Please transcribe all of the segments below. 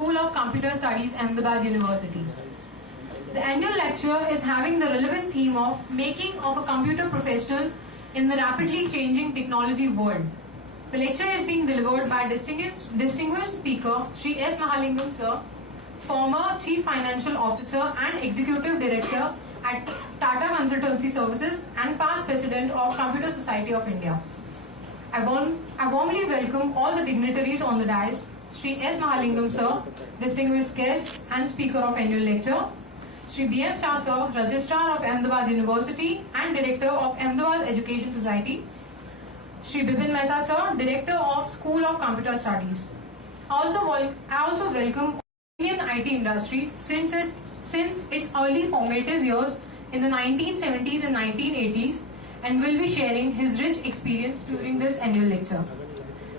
School of Computer Studies, Ahmedabad University. The annual lecture is having the relevant theme of Making of a Computer Professional in the Rapidly Changing Technology World. The lecture is being delivered by distinguished speaker Shri S Mahalingam sir, former Chief Financial Officer and Executive Director at Tata Consultancy Services and past President of Computer Society of India. I warmly welcome all the dignitaries on the dais, Shri S Mahalingam sir, distinguished guest and speaker of annual lecture, Shri B.M. Shah sir, Registrar of Ahmedabad University and Director of Ahmedabad Education Society, Shri Bipin Mehta sir, Director of School of Computer Studies. I also welcome Indian IT industry since its early formative years in the 1970s and 1980s, and will be sharing his rich experience during this annual lecture.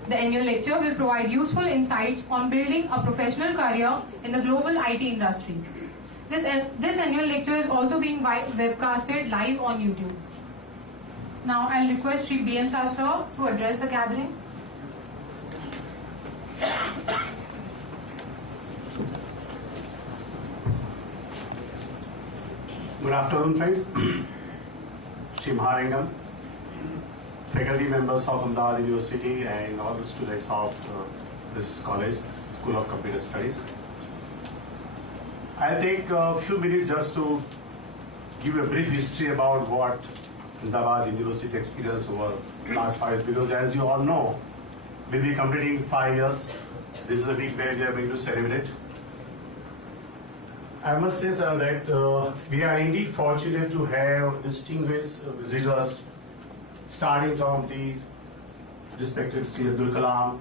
The annual lecture will provide useful insights on building a professional career in the global IT industry. This annual lecture is also being webcasted live on YouTube. Now I'll request Shri B.M. Shah sir to address the gathering. Good afternoon, friends. Shri Mahalingam, faculty members of Ahmedabad University and all the students of this college, School of Computer Studies. I'll take a few minutes just to give a brief history about what Ahmedabad University experienced over last 5 years, because as you all know, we'll be completing 5 years. This is a big day we are going to celebrate. I must say, sir, that we are indeed fortunate to have distinguished visitors, starting from the respected Sri Abdul Kalam,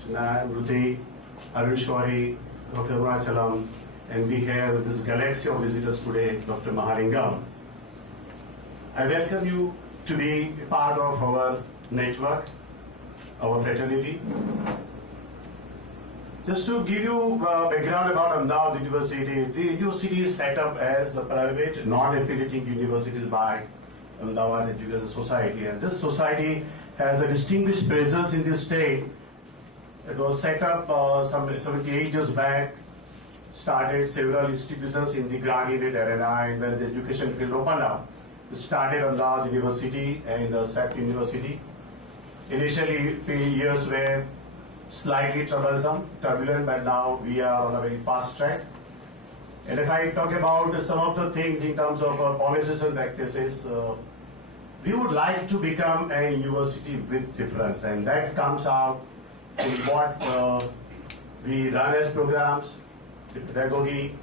Chandana Mruti, Arun Shwari, Dr. Arunachalam, and we have this galaxy of visitors today, Dr. Mahalingam. I welcome you to be a part of our network, our fraternity. Just to give you background about Ahmedabad University, the university is set up as a private, non-affiliating universities by Ahmedabad Education Society, and this society has a distinguished presence in the state. It was set up some 78 years back, started several institutions in the grant-aided arena, and when the education field opened up, it started Ahmedabad University and SAP University. Initially, the years were slightly troublesome, turbulent, but now we are on a very fast track. And if I talk about some of the things in terms of policies and practices, we would like to become a university with difference, and that comes out in what we run as programs, the pedagogy,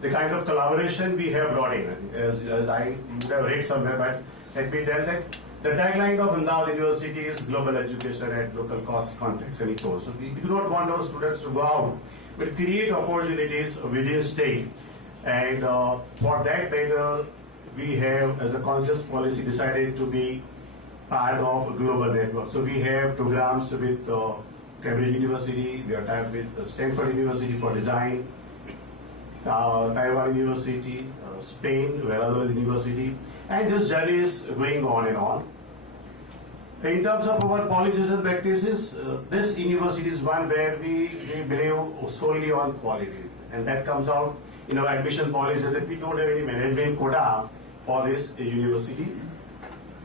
the kind of collaboration we have brought in. As I would have read somewhere, but let me tell that the tagline of Ahmedabad University is global education at local cost, context, and equals. So we do not want our students to go out, but create opportunities within state. And for that matter, we have, as a conscious policy, decided to be part of a global network. So we have programs with Cambridge University, we are tied with Stanford University for design, Taiwan University, Spain, Valladolid University, and this journey is going on and on. In terms of our policies and practices, this university is one where we believe solely on quality, and that comes out in our admission policy that we don't have any management quota for this university,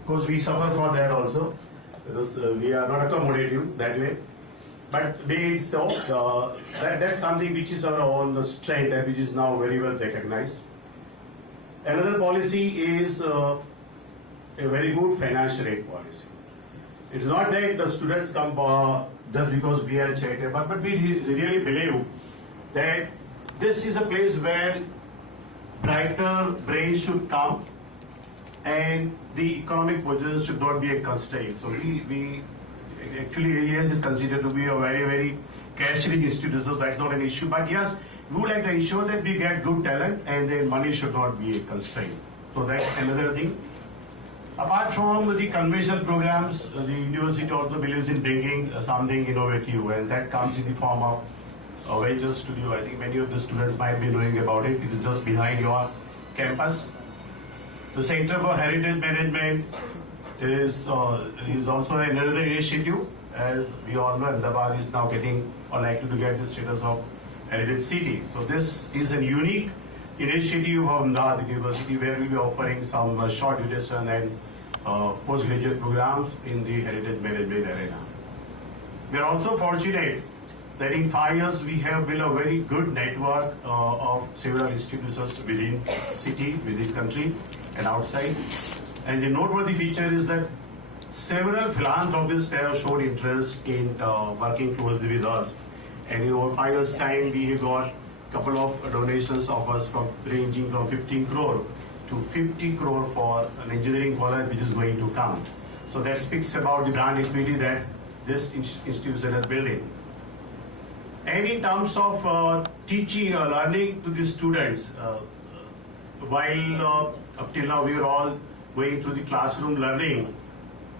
because we suffer for that also, because we are not accommodative that way. But be it so, that's something which is our own strength and which is now very well recognized. Another policy is a very good financial aid policy. It's not that the students come just because we are charitable, but we really believe that this is a place where brighter brains should come and the economic position should not be a constraint. So we actually, AES is considered to be a very, very cash-rich institution, so that's not an issue. But yes, we would like to ensure that we get good talent and then money should not be a constraint. So that's another thing. Apart from the conventional programs, the university also believes in bringing something innovative, and that comes in the form of a venture studio. I think many of the students might be knowing about it. It is just behind your campus. The Center for Heritage Management is also another initiative. As we all know, Ahmedabad is now getting or likely to get the status of heritage city. So this is a unique initiative of Ahmedabad University where we'll be offering some short duration and postgraduate programs in the heritage management arena. We are also fortunate that in 5 years we have built a very good network of several institutions within city, within country and outside. And the noteworthy feature is that several philanthropists have showed interest in working closely with us. And in over 5 years' time, we have got a couple of donations of us from ranging from 15 crore to 50 crore for an engineering college which is going to come. So that speaks about the brand equity that this institution is building. And in terms of teaching or learning to the students, while up till now we are all going through the classroom learning,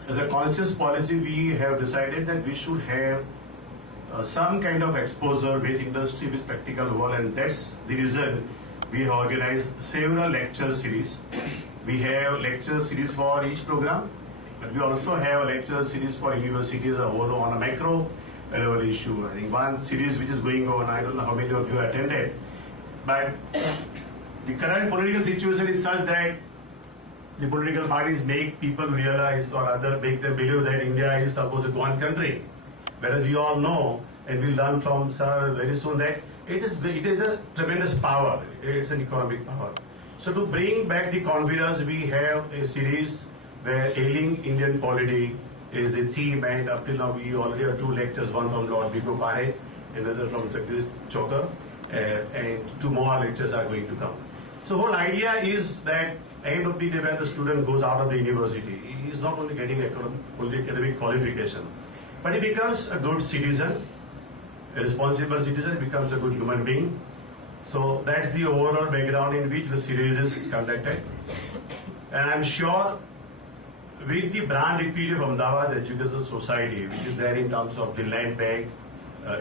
as a conscious policy we have decided that we should have some kind of exposure with industry, with practical world, and that's the reason we have organized several lecture series. We have lecture series for each program, but we also have a lecture series for universities on a macro level issue. I think one series which is going on, I don't know how many of you attended, but the current political situation is such that the political parties make people realize or rather make them believe that India is supposed to one country. Whereas we all know, and we learn from Sir very soon, that it is a tremendous power. It's an economic power. So to bring back the confidence, we have a series where ailing Indian polity is the theme, and up till now we already have 2 lectures, one from Lord Biko Pare, another from Jagdish Chokar, and 2 more lectures are going to come. So whole idea is that end of the day when the student goes out of the university, he is not only getting academic qualification, but he becomes a good citizen, a responsible citizen, becomes a good human being. So that's the overall background in which the series is conducted. And I'm sure with the brand equity of Ahmedabad Educational Society, which is there in terms of the land bank,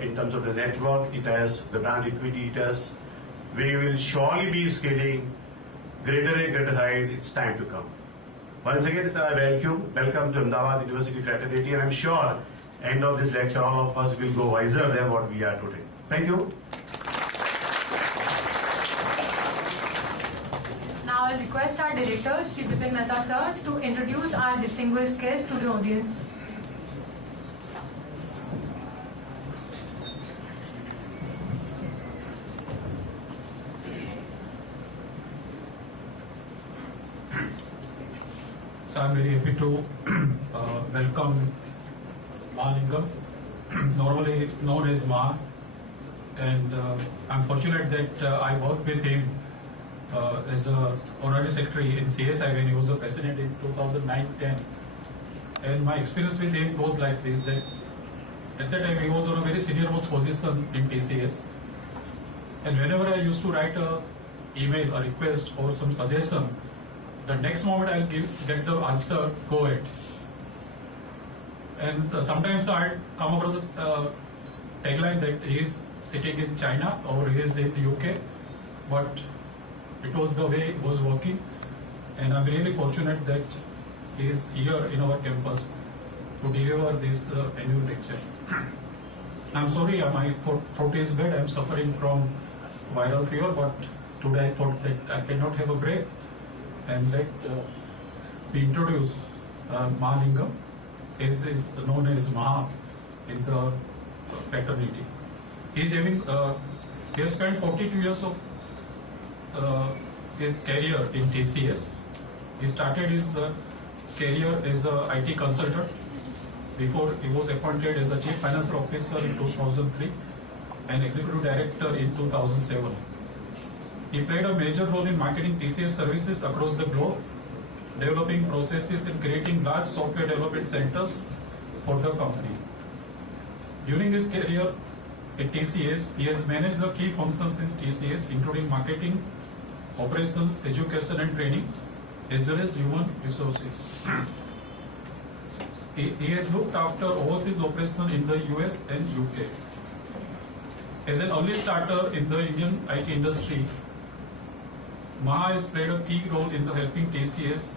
in terms of the network, it has the brand equity, it has, we will surely be scaling greater and greater height. It's time to come. Once again, sir, I welcome to Ahmedabad University fraternity, and I'm sure end of this lecture all of us will go wiser than what we are today. Thank you. Now I'll request our director, Shri Bipin Mehta sir, to introduce our distinguished guest to the audience. So I'm very happy to welcome Mahalingam, normally known as Ma, and I'm fortunate that I worked with him as a honorary secretary in CSI when he was the president in 2009-10. And my experience with him goes like this, that at that time he was on a very senior most position in TCS. And whenever I used to write a email, a request or some suggestion, the next moment I'll get the answer, go ahead. And sometimes I come across a tagline that he is sitting in China or he is in the UK, but it was the way he was working, and I'm really fortunate that he is here in our campus to deliver this annual lecture. I'm sorry, my throat is bad, I'm suffering from viral fever, but today I thought that I cannot have a break, and let me introduce Mahalingam. He is known as Maha in the fraternity. He has spent 42 years of his career in TCS. He started his career as an IT consultant before he was appointed as a Chief Financial Officer in 2003 and Executive Director in 2007. He played a major role in marketing TCS services across the globe, developing processes and creating large software development centers for the company. During his career at TCS, he has managed the key functions in TCS, including marketing, operations, education and training, as well as human resources. He has looked after overseas operations in the US and UK. As an early starter in the Indian IT industry, Maha has played a key role in helping TCS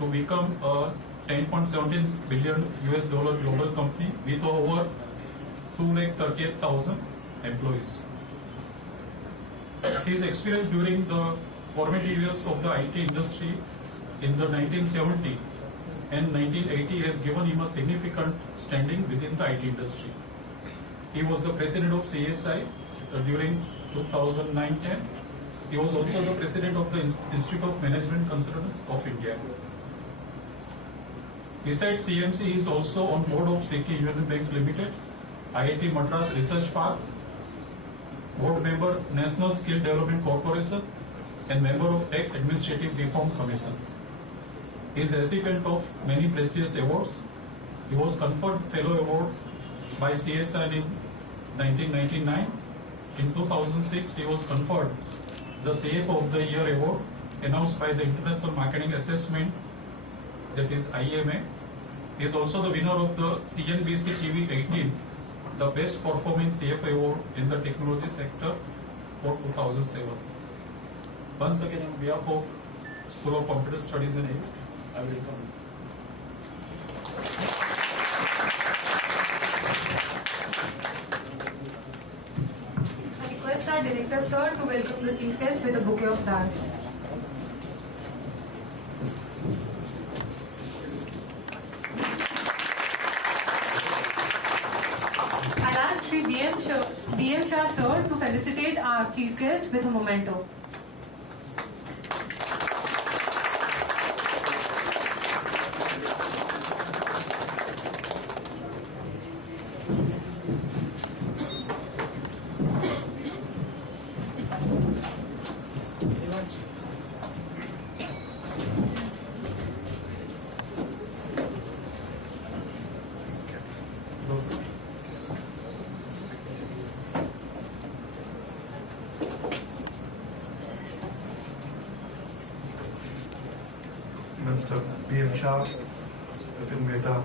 to become a $10.17 billion US global company with over 238,000 employees. His experience during the formative years of the IT industry in the 1970 and 1980 has given him a significant standing within the IT industry. He was the president of CSI during 2009-10. He was also the president of the Institute of Management Consultants of India. Besides CMC, he is also on board of City Union Bank Limited, IIT Madras Research Park, board member National Skill Development Corporation, and member of Tech Administrative Reform Commission. He is recipient of many prestigious awards. He was conferred Fellow Award by CSI in 1999. In 2006, he was conferred the CFO of the Year Award announced by the International Marketing Assessment, that is IMA. He is also the winner of the CNBC TV 18, the Best Performing CFO Award in the Technology Sector for 2007. Once again, on behalf of School of Computer Studies in AIM, I will come. I request our Director Sir to welcome the Chief Guest with a bouquet of flowers. I'll ask Shri BM Shah Sir to felicitate our Chief Guest with a memento. Mr. B.M. Shah, Vipin Mehta,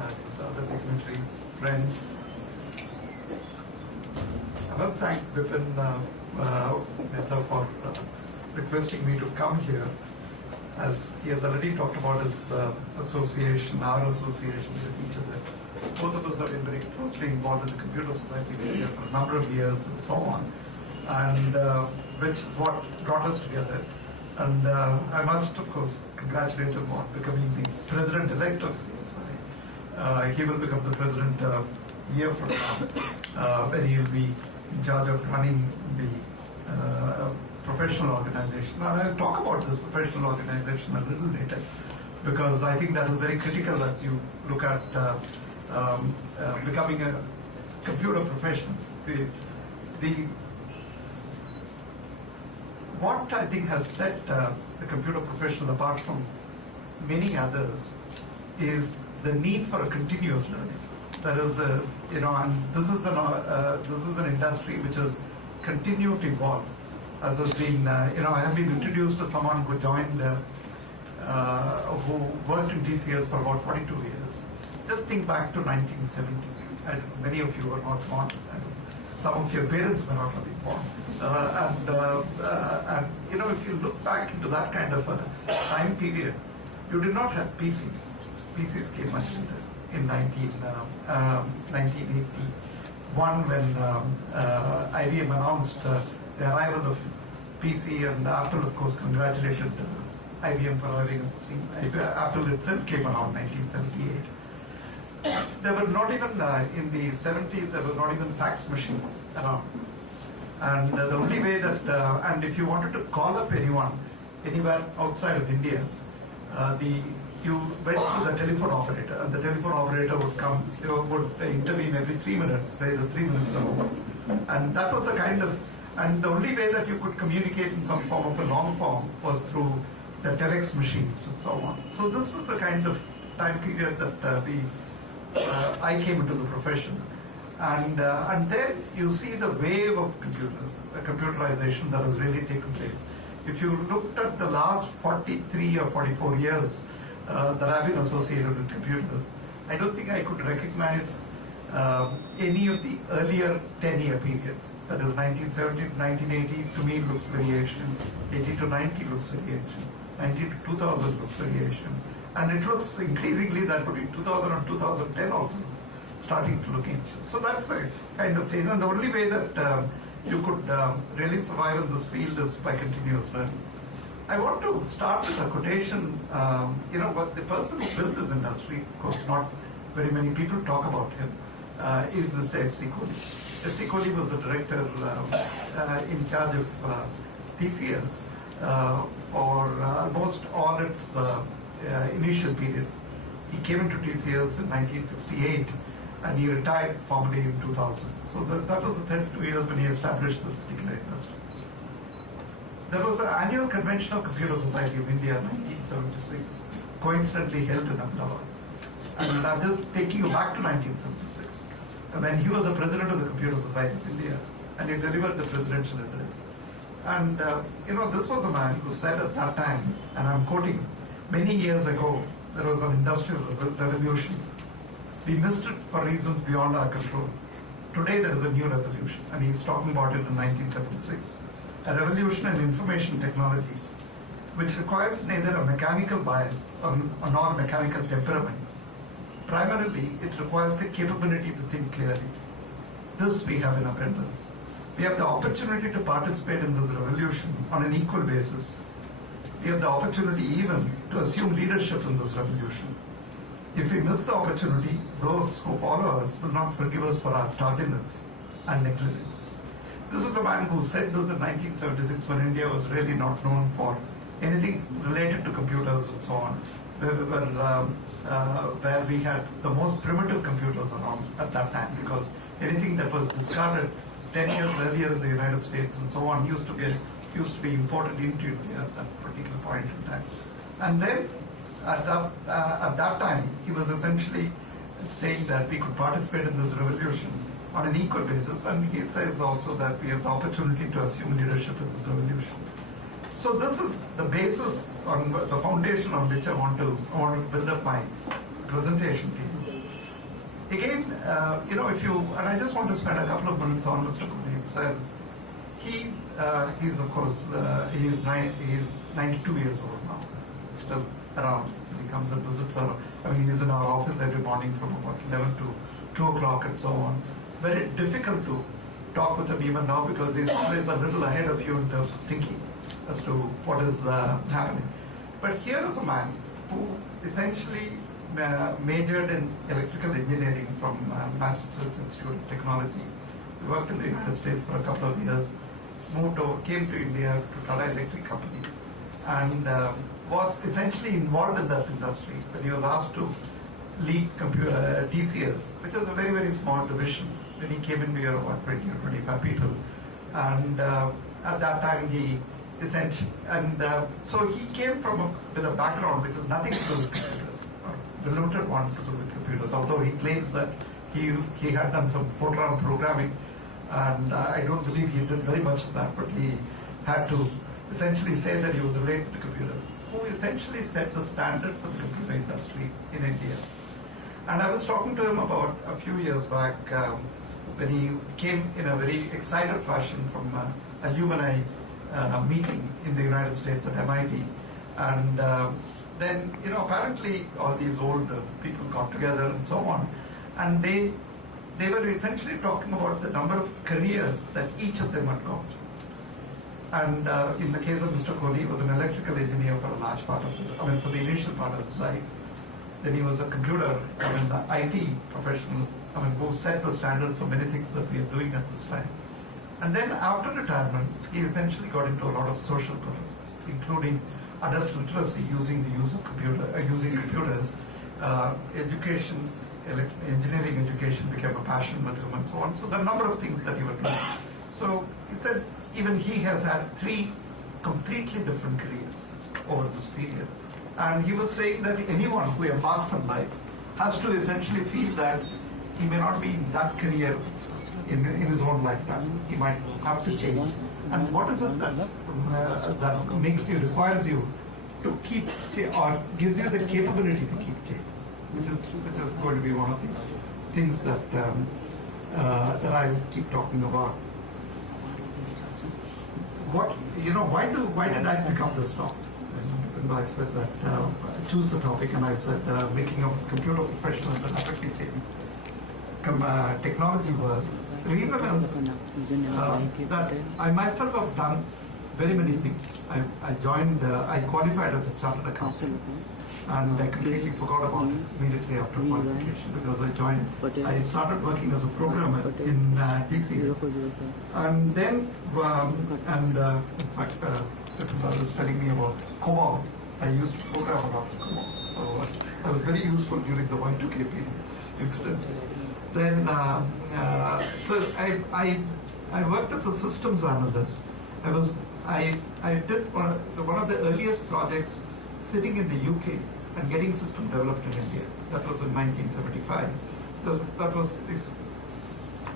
and other dignitaries, friends. I must thank Vipin Mehta for requesting me to come here, as he has already talked about his association, our association with each other. Both of us have been very closely involved in the Computer Society of India for a number of years and so on, and which is what brought us together. And I must, of course, congratulate him on becoming the president-elect of CSI. He will become the president a year from now, when he will be in charge of running the professional organization. And I'll talk about this professional organization a little later, because I think that is very critical as you look at becoming a computer professional. What I think has set the computer professional apart from many others is the need for a continuous learning. There is and this is an industry which has continued to evolve. As has been, I have been introduced to someone who joined, who worked in TCS for about 42 years. Just think back to 1970. Many of you are not born. Some of your parents may not have been born. If you look back into that kind of a time period, you did not have PCs. PCs came much later, in 1981, when IBM announced the arrival of PC, and Apple, of course, congratulated IBM for arriving at the scene. Apple itself came around 1978. There were not even, in the 70s, there were not even fax machines around. And the only way that, and if you wanted to call up anyone, anywhere outside of India, you went to the telephone operator, and the telephone operator would come, would intervene every 3 minutes, say the 3 minutes are over. And that was the kind of, and the only way that you could communicate in some form of a long form was through the telex machines and so on. So this was the kind of time period that I came into the profession. And then you see the wave of computers, the computerization that has really taken place. If you looked at the last 43 or 44 years that I've been associated with computers, I don't think I could recognize any of the earlier 10-year periods. That is 1970 to 1980, to me looks very Asian. 80 to 90 looks very Asian. 90 to 2000 looks very Asian. And it looks increasingly that between 2000 and 2010 also is starting to look ancient. So that's the kind of change. And the only way that you could really survive in this field is by continuous learning. I want to start with a quotation. But the person who built this industry, of course, not very many people talk about him, is Mr. F.C. Kohli. F.C. Kohli was the director in charge of TCS for almost all its initial periods. He came into TCS in 1968 and he retired formally in 2000. So that was the 32 years when he established this particular industry. There was an annual convention of Computer Society of India in 1976, coincidentally held in Ahmedabad. And I'm just taking you back to 1976, when he was the president of the Computer Society of India, and he delivered the presidential address. And this was a man who said at that time, and I'm quoting, many years ago, there was an industrial revolution. We missed it for reasons beyond our control. Today there is a new revolution, and he's talking about it in 1976. A revolution in information technology, which requires neither a mechanical bias nor mechanical temperament. Primarily, it requires the capability to think clearly. This we have in abundance. We have the opportunity to participate in this revolution on an equal basis. We have the opportunity even to assume leadership in this revolution. If we miss the opportunity, those who follow us will not forgive us for our tardiness and negligence. This is a man who said this in 1976 when India was really not known for anything related to computers and so on. So we were, where we had the most primitive computers around at that time, because anything that was discarded 10 years earlier in the United States and so on used to be imported into India at that particular point in time. And then at that time, he was essentially saying that we could participate in this revolution on an equal basis, and he says also that we have the opportunity to assume leadership in this revolution. So this is the basis, on the foundation on which I want to build up my presentation to you. Again, and I just want to spend a couple of minutes on Mr. Kohli himself. He's of course, he's 92 years old now, still around. He comes and visits our, he's in our office every morning from about 11 to 2 o'clock and so on. Very difficult to talk with him even now because he's always a little ahead of you in terms of thinking as to what is happening. But here is a man who essentially majored in electrical engineering from Massachusetts Institute of Technology. He worked in the United States for a couple of years, moved over, came to India to Tata Electric companies, and was essentially involved in that industry. When he was asked to lead TCS, which was a very, very small division. When he came in, we were about 20 or 25 people. And at that time, he essentially, so he came with a background which has nothing to do with computers, the limited one to do with computers, although he claims that he had done some program programming, and I don't believe he did very much of that, but he had to essentially say that he was related to computers, who essentially set the standard for the computer industry in India. And I was talking to him about a few years back when he came in a very excited fashion from a alumni meeting in the United States at MIT. And then, apparently all these old people got together and so on. And they were essentially talking about the number of careers that each of them had gone through. And in the case of Mr. Kohli, he was an electrical engineer for a large part of it, for the initial part of his life. Then he was a computer, the IT professional, who set the standards for many things that we are doing at this time. And then after retirement, he essentially got into a lot of social purposes, including adult literacy, using the use of using computers, education, engineering education became a passion with him and so on. So there are a number of things that he was doing. So he said even he has had 3 completely different careers over this period. And he was saying that anyone who embarks on life has to essentially feel that he may not be in that career in his own lifetime. He might have to change. And what is it that makes you, requires you to keep, or gives you the capability to keep changing, which is going to be one of the things that that I'll keep talking about. Why did I pick up this topic? And I said that choose the topic, and I said making a computer professional and rapidly changing. technology world. The reason is that I myself have done very many things. I joined, I qualified as a chartered accountant, and I completely forgot about it immediately after qualification because I started working as a programmer in TCS. And then, in fact, Tiffany was telling me about COBOL. I used to program a lot of COBOL. So that was very useful during the Y2K incident. Then, so I worked as a systems analyst. I did one of the earliest projects sitting in the UK and getting system developed in India. That was in 1975. That was this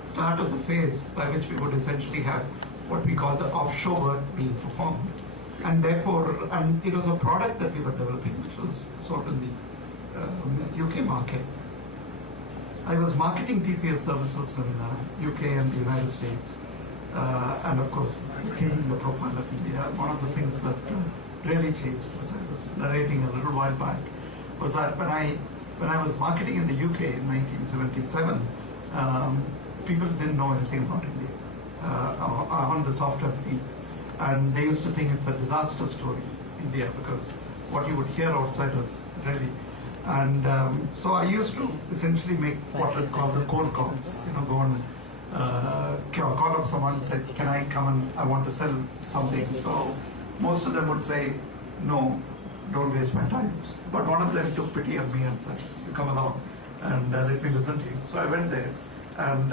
start of the phase by which we would essentially have what we call the offshore work being performed. And therefore, it was a product that we were developing, which was sold in the UK market. I was marketing TCS services in UK and the United States. And of course, changing the profile of India. One of the things that really changed, which I was narrating a little while back, was that when I was marketing in the UK in 1977, people didn't know anything about India on the software field. And they used to think it's a disaster story, India, because what you would hear outside was really. And so I used to essentially make what is called the cold calls, go and call up someone and say, can I come and I want to sell something. So most of them would say, no, don't waste my time. But one of them took pity on me and said, you come along and let me listen to you. So I went there and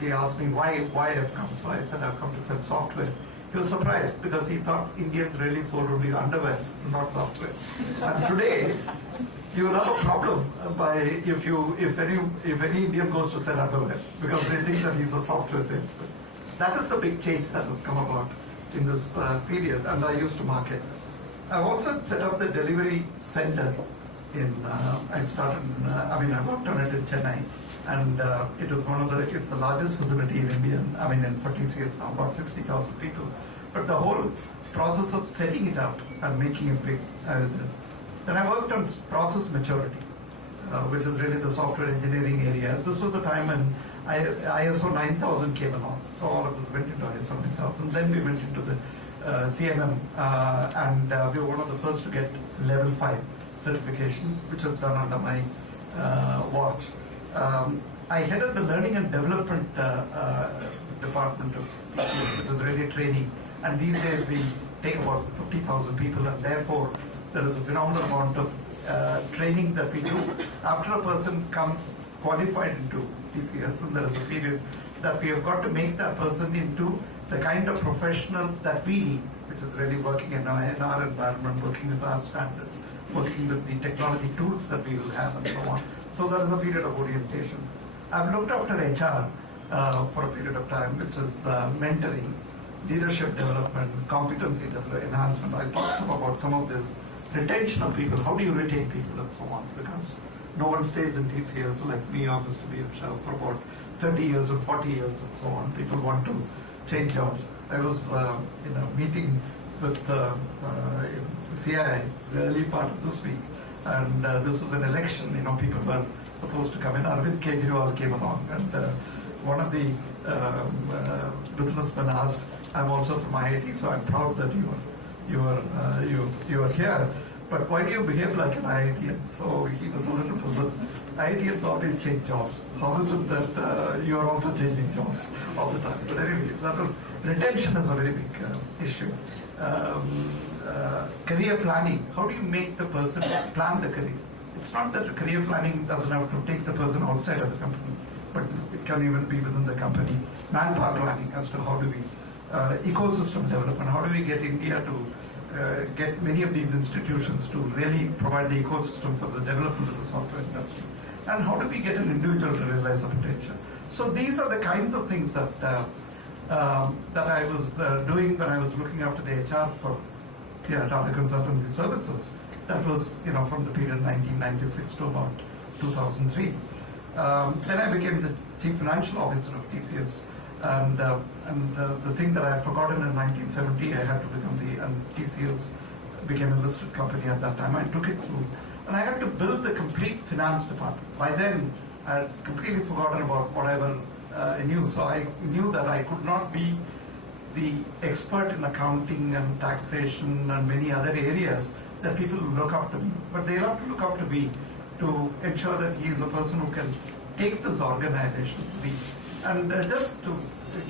he asked me why I've come. So I said, I've come to sell software. He was surprised because he thought Indians really sold only underwear, not software. And today, you will have a problem if any Indian goes to sell underwear because they think that he's a software salesman. That is the big change that has come about in this period, and I used to market. I also set up the delivery center I worked on it in Chennai, and it's the largest facility in India, for TCS now, about 60,000 people. But the whole process of setting it up and making it big, then I worked on process maturity, which is really the software engineering area. This was the time when ISO 9000 came along, so all of us went into ISO 9000. Then we went into the CMM, and we were one of the first to get level 5 certification, which was done under my watch. I headed the learning and development department of TCS, which was really training. And these days we take about 50,000 people, and therefore there is a phenomenal amount of training that we do. After a person comes qualified into TCS, and there is a period that we have got to make that person into the kind of professional that we need, which is really working in our environment, working with our standards, working with the technology tools that we will have, and so on. So there is a period of orientation. I've looked after HR for a period of time, which is mentoring, leadership development, competency enhancement. I talked about some of this. Retention of people, how do you retain people and so on, because no one stays in TCS like me or Mr. B.H. for about 30 years or 40 years and so on. People want to change jobs. I was in a meeting with CII the early part of this week, and this was an election, people were supposed to come in. Arvind Kejriwal came along, and one of the businessmen asked, I'm also from IIT, so I'm proud that you are here, but why do you behave like an IITian? So he was a little puzzled. IITians always change jobs. How is it that you are also changing jobs all the time? But anyway, retention is a very big issue. Career planning. How do you make the person plan the career? It's not that career planning doesn't have to take the person outside of the company, but it can even be within the company. Manpower planning as to how do we ecosystem development, how do we get India to get many of these institutions to really provide the ecosystem for the development of the software industry, and how do we get an individual to realize the potential. So these are the kinds of things that I was doing when I was looking after the HR for Tata Consultancy Services. That was from the period 1996 to about 2003. Then I became the Chief Financial Officer of TCS. And the thing that I had forgotten in 1970, I had to become TCS became a listed company at that time. I took it through, and I had to build the complete finance department. By then, I had completely forgotten about whatever I knew. So I knew that I could not be the expert in accounting and taxation and many other areas that people look up to me. But they love to look up to me to ensure that he is a person who can take this organization to be. And just to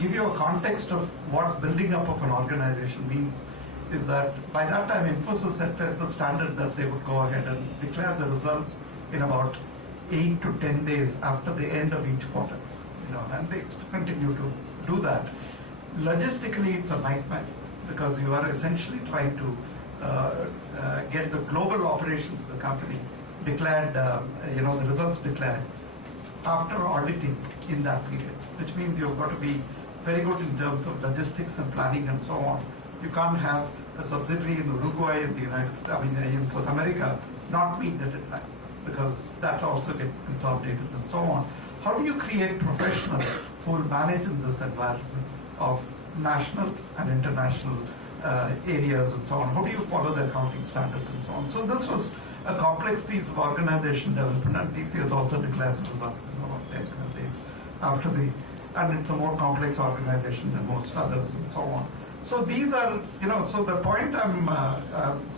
give you a context of what building up of an organization means, is that by that time Infosys set the standard that they would go ahead and declare the results in about 8 to 10 days after the end of each quarter. And they continue to do that. Logistically, it's a nightmare because you are essentially trying to get the global operations of the company declared, the results declared after auditing in that period, which means you've got to be very good in terms of logistics and planning and so on. You can't have a subsidiary in Uruguay in the United States, in South America, not meet the deadline because that also gets consolidated and so on. How do you create professionals who will manage in this environment of national and international areas and so on? How do you follow the accounting standards and so on? So this was a complex piece of organization development, and TCS also declares a result in about 10 days after and it's a more complex organization than most others and so on. So these are, so the point I'm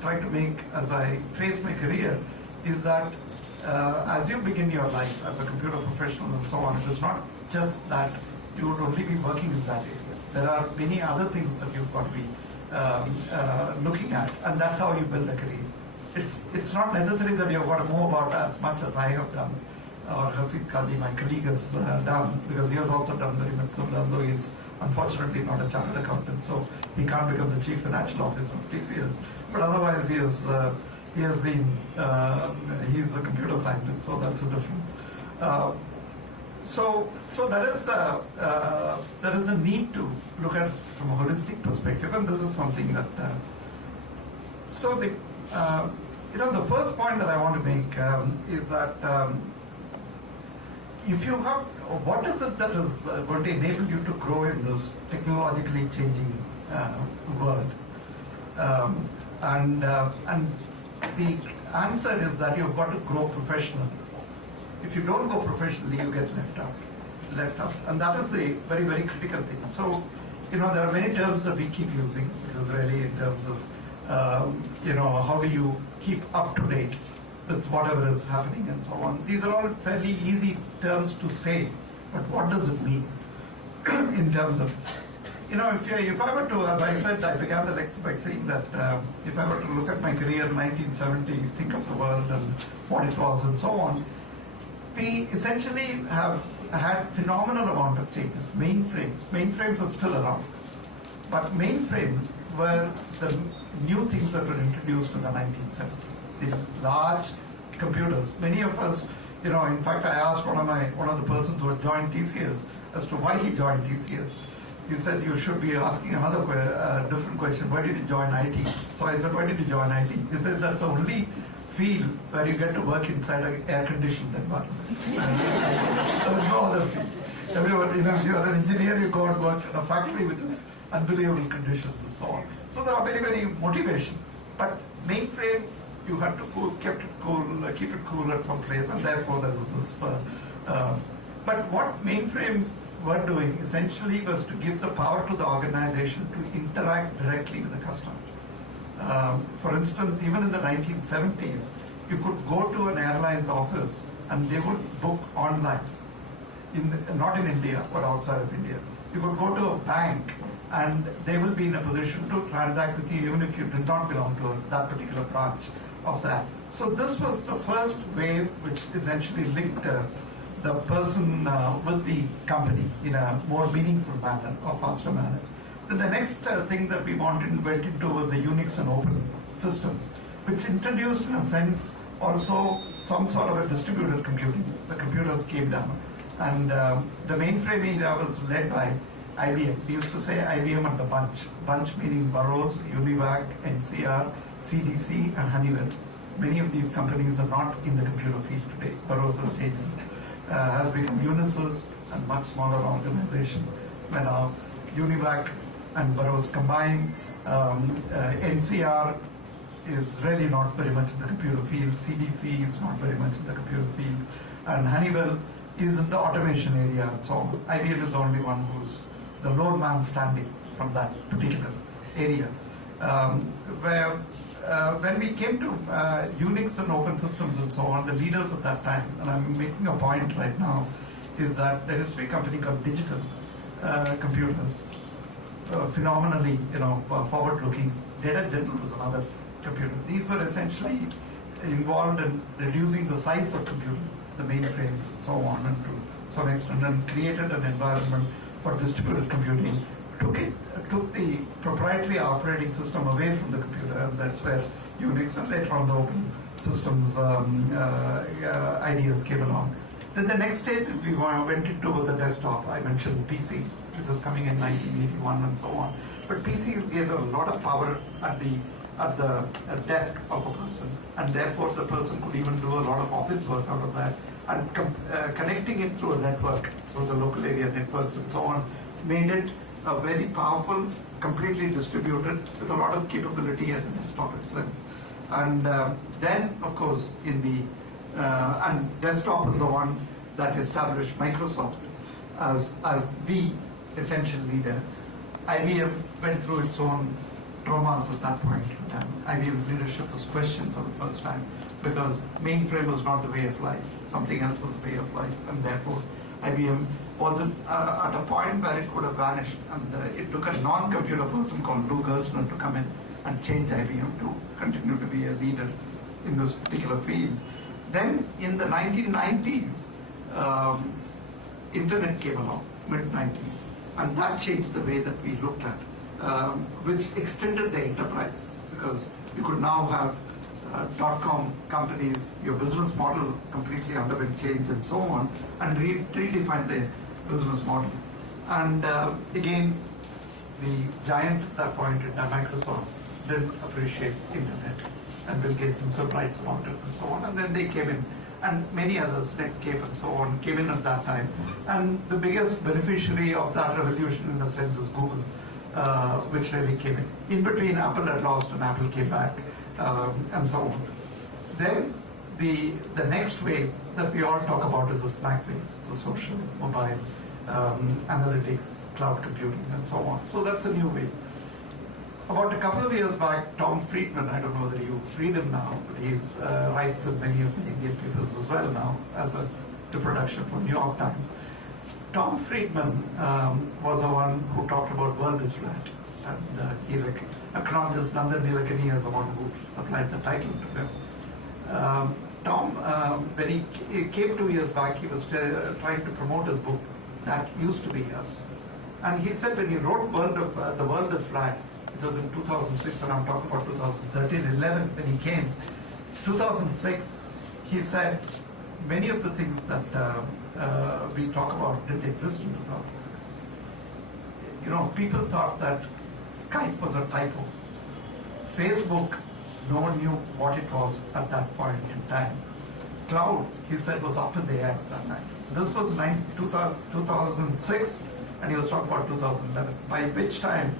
trying to make as I trace my career is that as you begin your life as a computer professional and so on, it is not just that you would only be working in that area. There are many other things that you've got to be looking at, and that's how you build a career. It's not necessary that you've got to know about as much as I have done, or Hasid Kaji, my colleague, has done, because he has also done very much similar, though he's unfortunately not a chartered accountant, so he can't become the chief financial officer of TCS. But otherwise, he's a computer scientist, so that's a difference. So there is a need to look at it from a holistic perspective, and this is something that. The first point that I want to make is that if you have, what is it that is going to enable you to grow in this technologically changing world? And the answer is that you've got to grow professionally. If you don't go professionally, you get left out. And that is the very, very critical thing. So, there are many terms that we keep using, because really in terms of, how do you keep up to date with whatever is happening and so on. These are all fairly easy terms to say, but what does it mean in terms of, if I were to, as I said, I began the lecture by saying that if I were to look at my career in 1970, think of the world and what it was and so on, we essentially have had phenomenal amount of changes. Mainframes are still around, but mainframes were the new things that were introduced in the 1970s. The large computers. Many of us, in fact, I asked one of the persons who had joined TCS as to why he joined TCS. He said, you should be asking another different question. Why did you join IT? So I said, why did you join IT? He said, that's the only field where you get to work inside an air-conditioned environment. There's no other field. Everyone, if you're an engineer, you go and work in a factory which is unbelievable conditions and so on. So there are very, very motivation. But mainframe, you had to keep it cool at some place, and therefore there was this. But what mainframes were doing essentially was to give the power to the organization to interact directly with the customer. For instance, even in the 1970s, you could go to an airline's office and they would book online, not in India, but outside of India. You could go to a bank and they will be in a position to transact with you even if you did not belong to that particular branch of that. So this was the first wave which essentially linked the person with the company in a more meaningful manner or faster manner. Then the next thing that we went into was the Unix and open systems, which introduced in a sense also some sort of a distributed computing. The computers came down. And the mainframe era was led by IBM. We used to say IBM and the bunch. Bunch meaning Burroughs, Univac, NCR, CDC, and Honeywell. Many of these companies are not in the computer field today. Burroughs has become Unisys, a much smaller organization. When Univac and Burroughs combine, NCR is really not very much in the computer field. CDC is not very much in the computer field. And Honeywell is in the automation area and so on. IBM is the only one who's the lone man standing from that particular area. Where when we came to Unix and open systems and so on, the leaders at that time, and I'm making a point right now, is that there is a big company called Digital Computers, phenomenally, forward-looking. Data General was another computer. These were essentially involved in reducing the size of computer, the mainframes, and so on, and to some extent, and created an environment for distributed computing. Took the proprietary operating system away from the computer, and that's where Unix and later on the open systems ideas came along. Then the next stage we went into the desktop. I mentioned PCs. It was coming in 1981 and so on. But PCs gave a lot of power at the desk of a person, and therefore the person could even do a lot of office work out of that. And connecting it through a network, through the local area networks and so on, made it a very powerful, completely distributed, with a lot of capability at the desktop itself. And then, of course, and desktop is the one that established Microsoft as the essential leader. IBM went through its own traumas at that point in time. IBM's leadership was questioned for the first time because mainframe was not the way of life. Something else was the way of life, and therefore IBM wasn't at a point where it could have vanished. And it took a non-computer person called Lou Gerstner to come in and change IBM to continue to be a leader in this particular field. Then in the 1990s, internet came along, mid-90s, and that changed the way that we looked at, which extended the enterprise, because you could now have .com companies, your business model completely underwent change and so on, and redefine the business model. And again, the giant at that point in time, Microsoft, didn't appreciate internet, and Bill Gates himself writes about it and so on. And then they came in, and many others, Netscape and so on, came in at that time. And the biggest beneficiary of that revolution, in a sense, is Google, which really came in. In between, Apple had lost and Apple came back, and so on. Then the next wave that we all talk about is the SMAC wave, so social, mobile, analytics, cloud computing, and so on. So that's a new wave. About a couple of years back, Tom Friedman, I don't know whether you read him now, but he writes in many of the Indian papers as well now as a production for New York Times. Tom Friedman was the one who talked about world is flat, and he acknowledges Nandan Nilekani as the one who applied the title to him. Tom, when he came 2 years back, he was trying to promote his book, That Used to Be Us. And he said when he wrote The World is Flat, it was in 2006, and I'm talking about 2013-11 when he came. 2006, he said many of the things that we talk about didn't exist in 2006. People thought that Skype was a typo. Facebook, no one knew what it was at that point in time. Cloud, he said, was up in the air at that time. This was 2006, and he was talking about 2011, by which time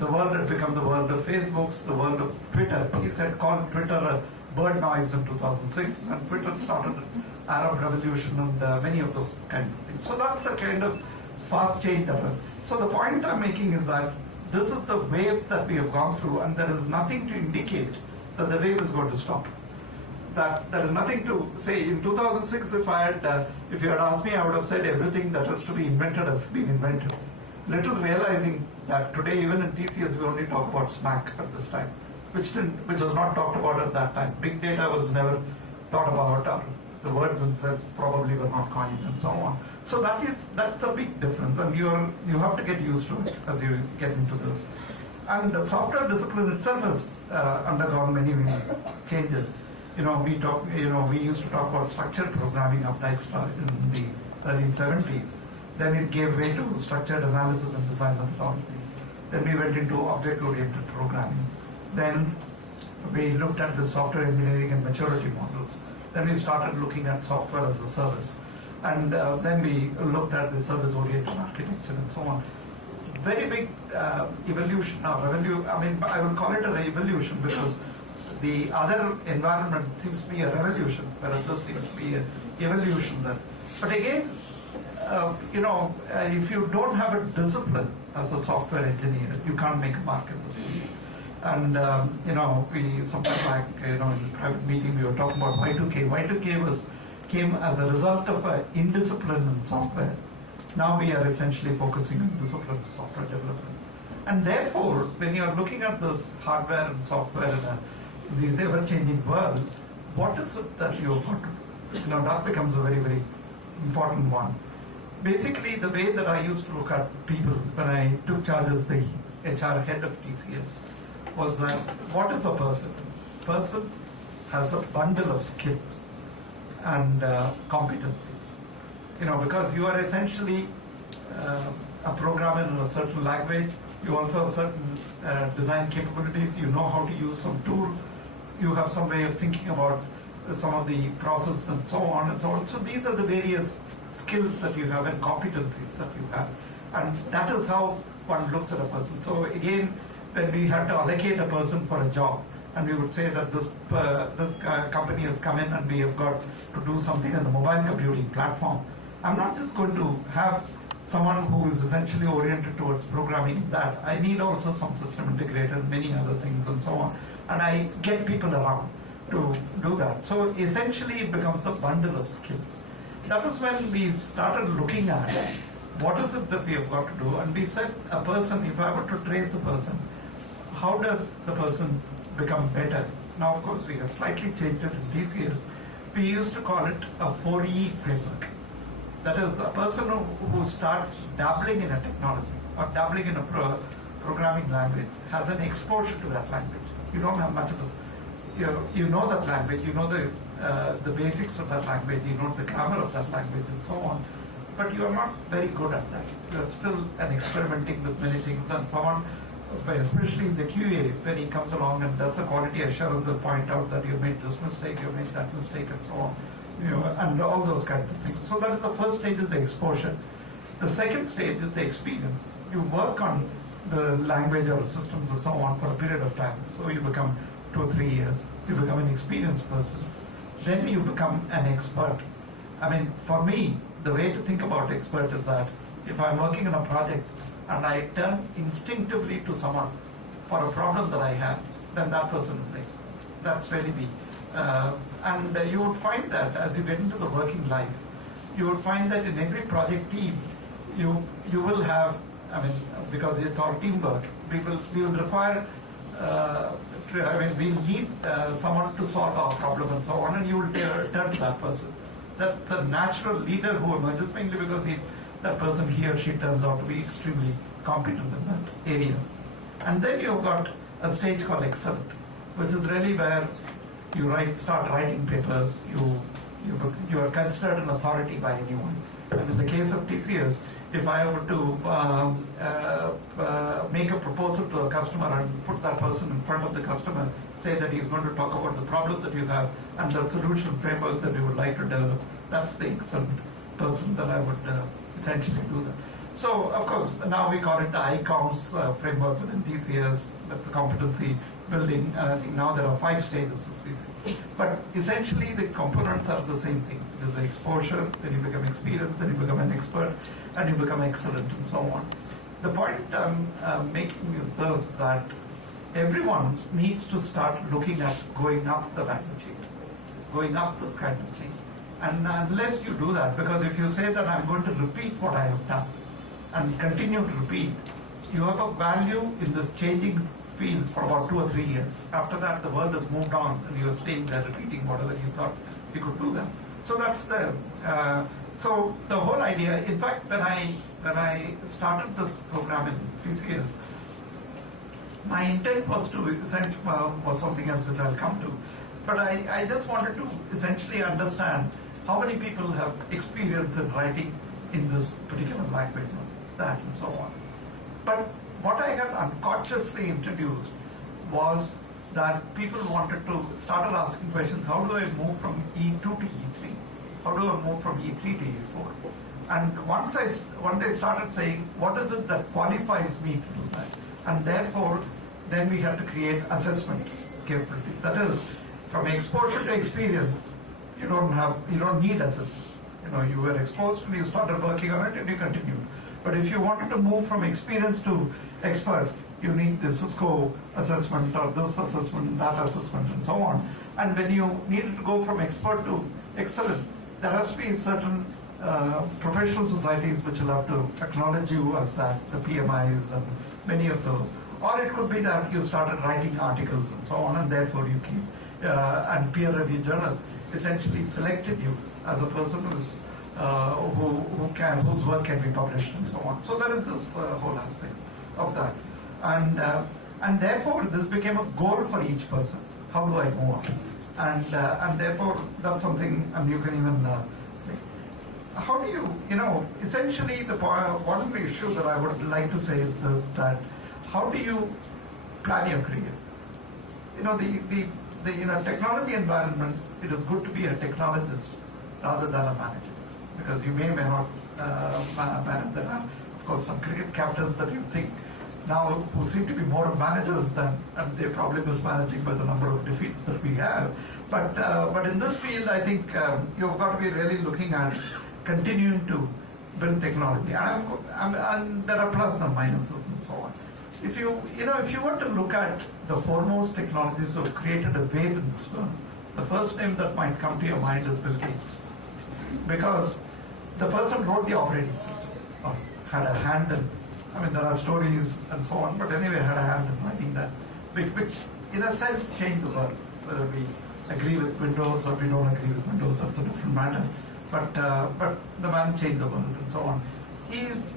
the world had become the world of Facebooks, the world of Twitter. He said, called Twitter a bird noise in 2006, and Twitter started an Arab Revolution and many of those kinds of things. So that's the kind of fast change that was. So the point I'm making is that this is the wave that we have gone through, and there is nothing to indicate that the wave is going to stop. That there is nothing to say. In 2006, if you had asked me, I would have said everything that has to be invented has been invented. Little realizing that today, even in TCS, we only talk about SMAC at this time, which was not talked about at that time. Big data was never thought about, or the words themselves probably were not coined, and so on. So that's a big difference, and you have to get used to it as you get into this. And the software discipline itself has undergone many changes. We used to talk about structured programming of Dijkstra in the early 70s. Then it gave way to structured analysis and design methodologies. Then we went into object-oriented programming. Then we looked at the software engineering and maturity models. Then we started looking at software as a service. And then we looked at the service-oriented architecture and so on. Very big evolution or revolution. I mean, I would call it a revolution because the other environment seems to be a revolution, whereas this seems to be an evolution that But again, if you don't have a discipline as a software engineer, you can't make a mark in this field. And we sometime back, in a private meeting, we were talking about Y2K. Y2K came as a result of indiscipline in software. Now we are essentially focusing on discipline in software development. And therefore, when you are looking at this hardware and software in this ever-changing world, what is it that you have got to do? That becomes a very, very important one. Basically, the way that I used to look at people when I took charge as the HR head of TCS was that what is a person? A person has a bundle of skills and competencies. Because you are essentially a programmer in a certain language, you also have certain design capabilities, you know how to use some tool, you have some way of thinking about some of the process and so on and so on. So these are the various skills that you have and competencies that you have. And that is how one looks at a person. So again, when we had to allocate a person for a job, and we would say that this company has come in and we have got to do something on the mobile computing platform, I'm not just going to have someone who is essentially oriented towards programming that. I need also some system integrator, many other things and so on. And I get people around to do that. So essentially it becomes a bundle of skills. That was when we started looking at what is it that we have got to do. And we said a person, if I were to trace a person, how does the person become better? Now, of course, we have slightly changed it in TCS. We used to call it a 4E framework. That is, a person who starts dabbling in a technology or dabbling in a programming language has an exposure to that language. You don't have much of a, you know that language, you know the basics of that language, you know the grammar of that language and so on, but you are not very good at that. You are still experimenting with many things, and someone, especially in the QA, when he comes along and does the quality assurance and point out that you made this mistake, you made that mistake and so on, and all those kinds of things. So that is the first stage, is the exposure. The second stage is the experience. You work on the language or systems and so on for a period of time. So you become 2 or 3 years, you become an experienced person. Then you become an expert. I mean, for me, the way to think about expert is that if I'm working on a project and I turn instinctively to someone for a problem that I have, then that person is the expert. That's really the and you would find that as you get into the working life, you would find that in every project team, you will have, I mean, because it's all teamwork, we will require, we'll need someone to solve our problem and so on, and you will turn to that person. That's a natural leader who emerges, mainly because that person, he or she, turns out to be extremely competent in that area. And then you've got a stage called excellent, which is really where you start writing papers, you are considered an authority by anyone. And in the case of TCS, if I were to make a proposal to a customer and put that person in front of the customer, say that he's going to talk about the problem that you have and the solution framework that you would like to develop, that's the excellent person that I would essentially do that. So, of course, now we call it the ICOMS framework within TCS. That's the competency building. I think now there are 5 stages, as we say. But essentially, the components are the same thing. It is the exposure, then you become experienced, then you become an expert, and you become excellent, and so on. The point I'm making is this, that everyone needs to start looking at going up the value chain, going up this kind of thing. And unless you do that, because if you say that I'm going to repeat what I have done, and continue to repeat, you have a value in this changing field for about 2 or 3 years. After that, the world has moved on, and you are staying there repeating whatever you thought you could do that. So that's the so the whole idea. In fact, when I started this program in TCS, my intent was to was something else which I'll come to, but I just wanted to essentially understand how many people have experience in writing in this particular language, that and so on. But what I had unconsciously introduced was that people started asking questions, how do I move from E2 to E3? How do I move from E3 to E4? And once they started saying, what is it that qualifies me to do that? And therefore, then we had to create assessment capabilities. That is, from exposure to experience, you don't need assessment. you were exposed and you started working on it and you continued. But if you wanted to move from experience to expert, you need the Cisco assessment or this assessment, that assessment, and so on. And when you needed to go from expert to excellent, there has to be certain professional societies which will have to acknowledge you as that, the PMIs and many of those. Or it could be that you started writing articles and so on, and therefore you keep, and peer review journal essentially selected you as a person whose work can be published and so on. So there is this whole aspect of that. And therefore this became a goal for each person. How do I move on? And therefore that's something, and you can even say, how do you, essentially the one issue that I would like to say is this, that how do you plan your career? The technology environment, it is good to be a technologist rather than a manager, because you may not manage. There are, of course, some cricket captains that you think now who seem to be more managers than, and they're probably mismanaging by the number of defeats that we have. But in this field, I think you've got to be really looking at continuing to build technology, and there are plus and minuses and so on. If you were to look at the foremost technologies that have created a wave in this world, the first name that might come to your mind is Bill Gates, because the person wrote the operating system, or had a hand in. There are stories and so on, but anyway, had a hand in writing that, which in a sense changed the world. Whether we agree with Windows or we don't agree with Windows, that's a different matter. But the man changed the world and so on. He is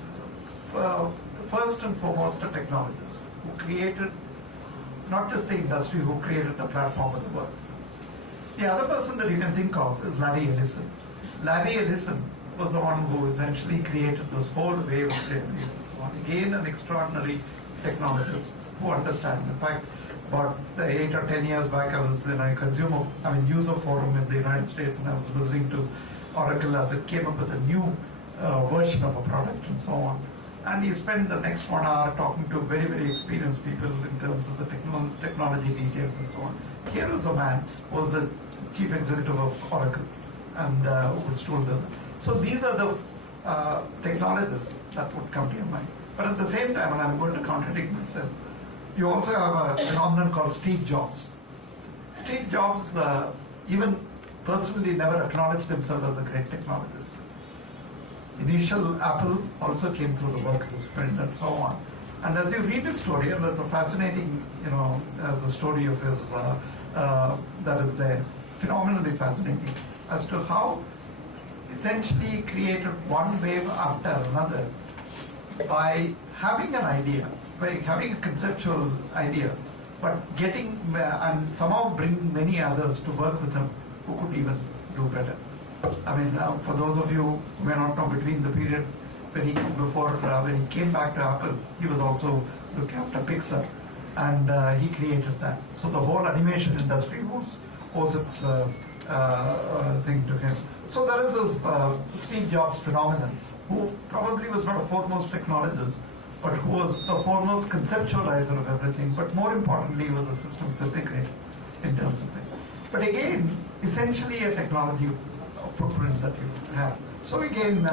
first and foremost a technologist who created not just the industry, who created the platform of the world. The other person that you can think of is Larry Ellison. Larry Ellison was the one who essentially created this whole wave of database and so on. Again, an extraordinary technologist who understands. In fact, about 8 or 10 years back, I was in a user forum in the United States, and I was listening to Oracle as it came up with a new version of a product and so on. And he spent the next 1 hour talking to very, very experienced people in terms of the technology details and so on. Here is a man who was the chief executive of Oracle and who told them. So these are the technologists that would come to your mind. But at the same time, and I'm going to contradict myself, you also have a phenomenon called Steve Jobs. Steve Jobs even personally never acknowledged himself as a great technologist. Initial Apple also came through the work of his friend and so on. And as you read his story, and there's a fascinating, there's a story of his that is there, phenomenally fascinating, as to how essentially he created one wave after another by having an idea, by having a conceptual idea, but getting and somehow bringing many others to work with him who could even do better. For those of you who may not know, between the period when he came back to Apple, he was also looking after Pixar, and he created that. So the whole animation industry was its thing to him. So there is this Steve Jobs phenomenon, who probably was not a foremost technologist, but who was the foremost conceptualizer of everything, but more importantly was a systems integrator in terms of it. But again, essentially a technology footprint that you have. So again,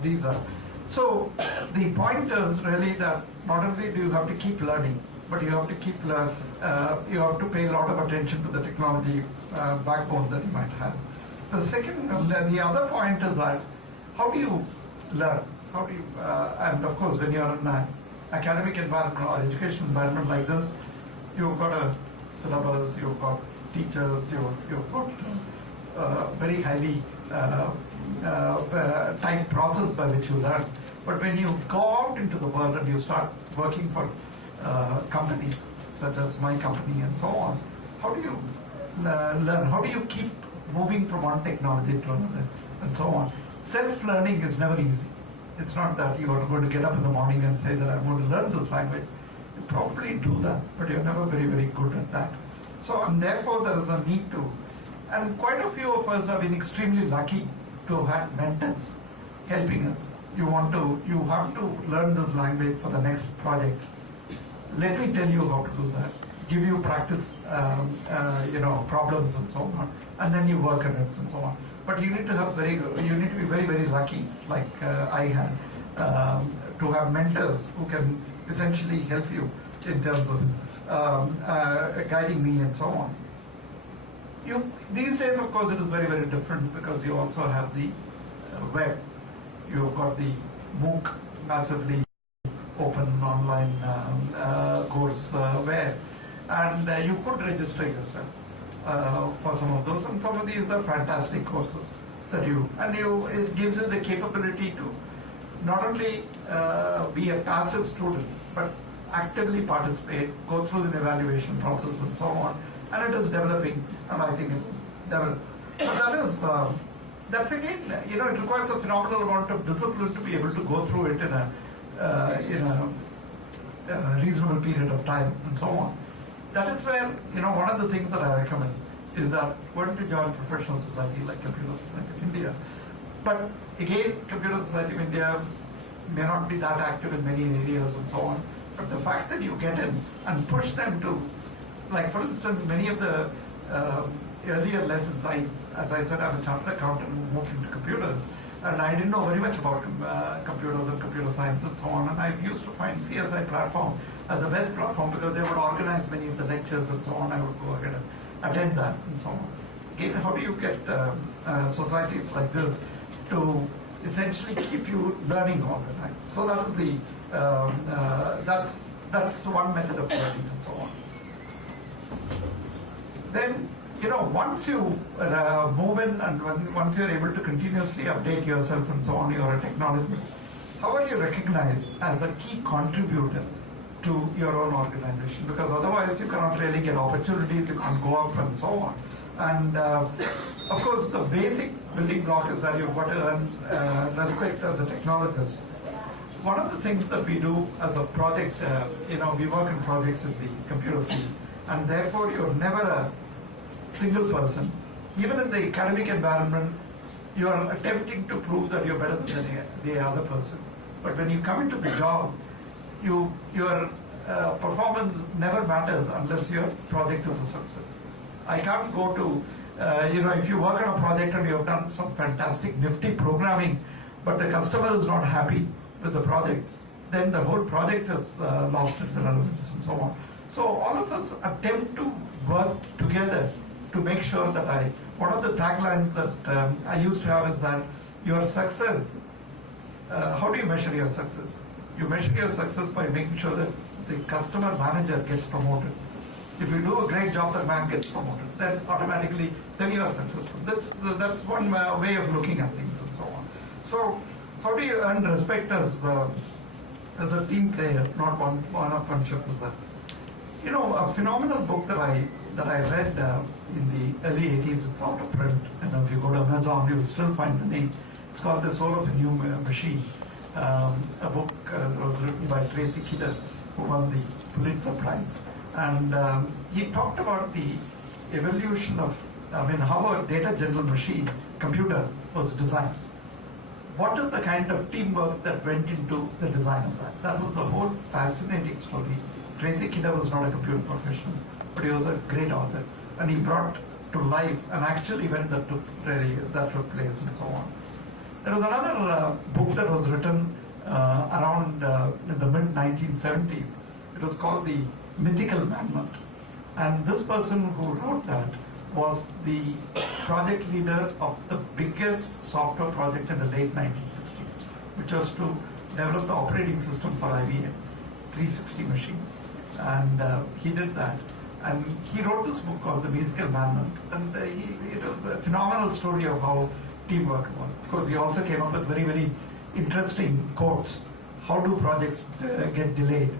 these are. So the point is really that not only do you have to keep learning, but you have to you have to pay a lot of attention to the technology backbone that you might have. The second, the other point is that how do you learn? How do you, and of course, when you're in an academic environment or education environment like this, you've got a syllabus, you've got teachers, you've got very highly timed process by which you learn. But when you go out into the world and you start working for companies such as my company and so on, how do you learn? How do you keep moving from one technology to another and so on? Self-learning is never easy. It's not that you are going to get up in the morning and say that I'm going to learn this language. You probably do that, but you're never very, very good at that. So, and therefore there is a need to, and quite a few of us have been extremely lucky to have mentors helping us. You have to learn this language for the next project. Let me tell you how to do that. Give you practice, problems and so on, and then you work on it and so on. but you need to have you need to be very, very lucky, like I had, to have mentors who can essentially help you in terms of guiding me and so on. These days, of course, it is very, very different because you also have the web. You've got the MOOC, massively open online course where, and you could register yourself for some of those, and some of these are fantastic courses that it gives you the capability to not only be a passive student, but actively participate, go through the evaluation process and so on, and it is developing, and I think it will develop. So that's again, it requires a phenomenal amount of discipline to be able to go through it in a reasonable period of time and so on. That is where, one of the things that I recommend is that going to join professional society like Computer Society of India. But again, Computer Society of India may not be that active in many areas and so on. But the fact that you get in and push them to, like for instance, many of the earlier lessons, as I said, I'm a chartered accountant who moved into computers, and I didn't know very much about computers and computer science and so on. And I used to find CSI platform as the best platform because they would organize many of the lectures and so on. I would go ahead and attend that and so on. Again, how do you get societies like this to essentially keep you learning all the time? So that is the that's one method of learning and so on. Then, once you move in and once you're able to continuously update yourself and so on, you're a technologist, how are you recognized as a key contributor to your own organization? Because otherwise you cannot really get opportunities, you can't go up and so on. And of course, the basic building block is that you've got to earn respect as a technologist. One of the things that we do as a project, we work in projects in the computer field, and therefore you're never a single person. Even in the academic environment, you are attempting to prove that you're better than the other person. But when you come into the job, your performance never matters unless your project is a success. I can't go to, if you work on a project and you have done some fantastic nifty programming, but the customer is not happy with the project, then the whole project has lost its relevance and so on. So all of us attempt to work together to make sure that one of the taglines that I used to have is that your success, how do you measure your success? You measure your success by making sure that the customer manager gets promoted. If you do a great job, the man gets promoted. Then automatically, then you are successful. That's one way of looking at things and so on. So how do you earn respect as a team player, not one-upmanship? A phenomenal book that I read in the early 80s, it's out of print, and if you go to Amazon, you will still find the name. It's called The Soul of a New Machine, a book that was written by Tracy Kidder, who won the Pulitzer Prize. And he talked about the evolution of, how a data-general machine, computer, was designed. What is the kind of teamwork that went into the design of that? That was the whole fascinating story. Tracy Kidder was not a computer professional, but he was a great author, and he brought to life an actual event that took place and so on. There was another book that was written around in the mid-1970s. It was called The Mythical Man. And this person who wrote that was the project leader of the biggest software project in the late 1960s, which was to develop the operating system for IBM, 360 machines. And he did that. And he wrote this book called The Mythical Man. And it was a phenomenal story of how teamwork was. Of course, he also came up with very, very interesting quotes. How do projects get delayed?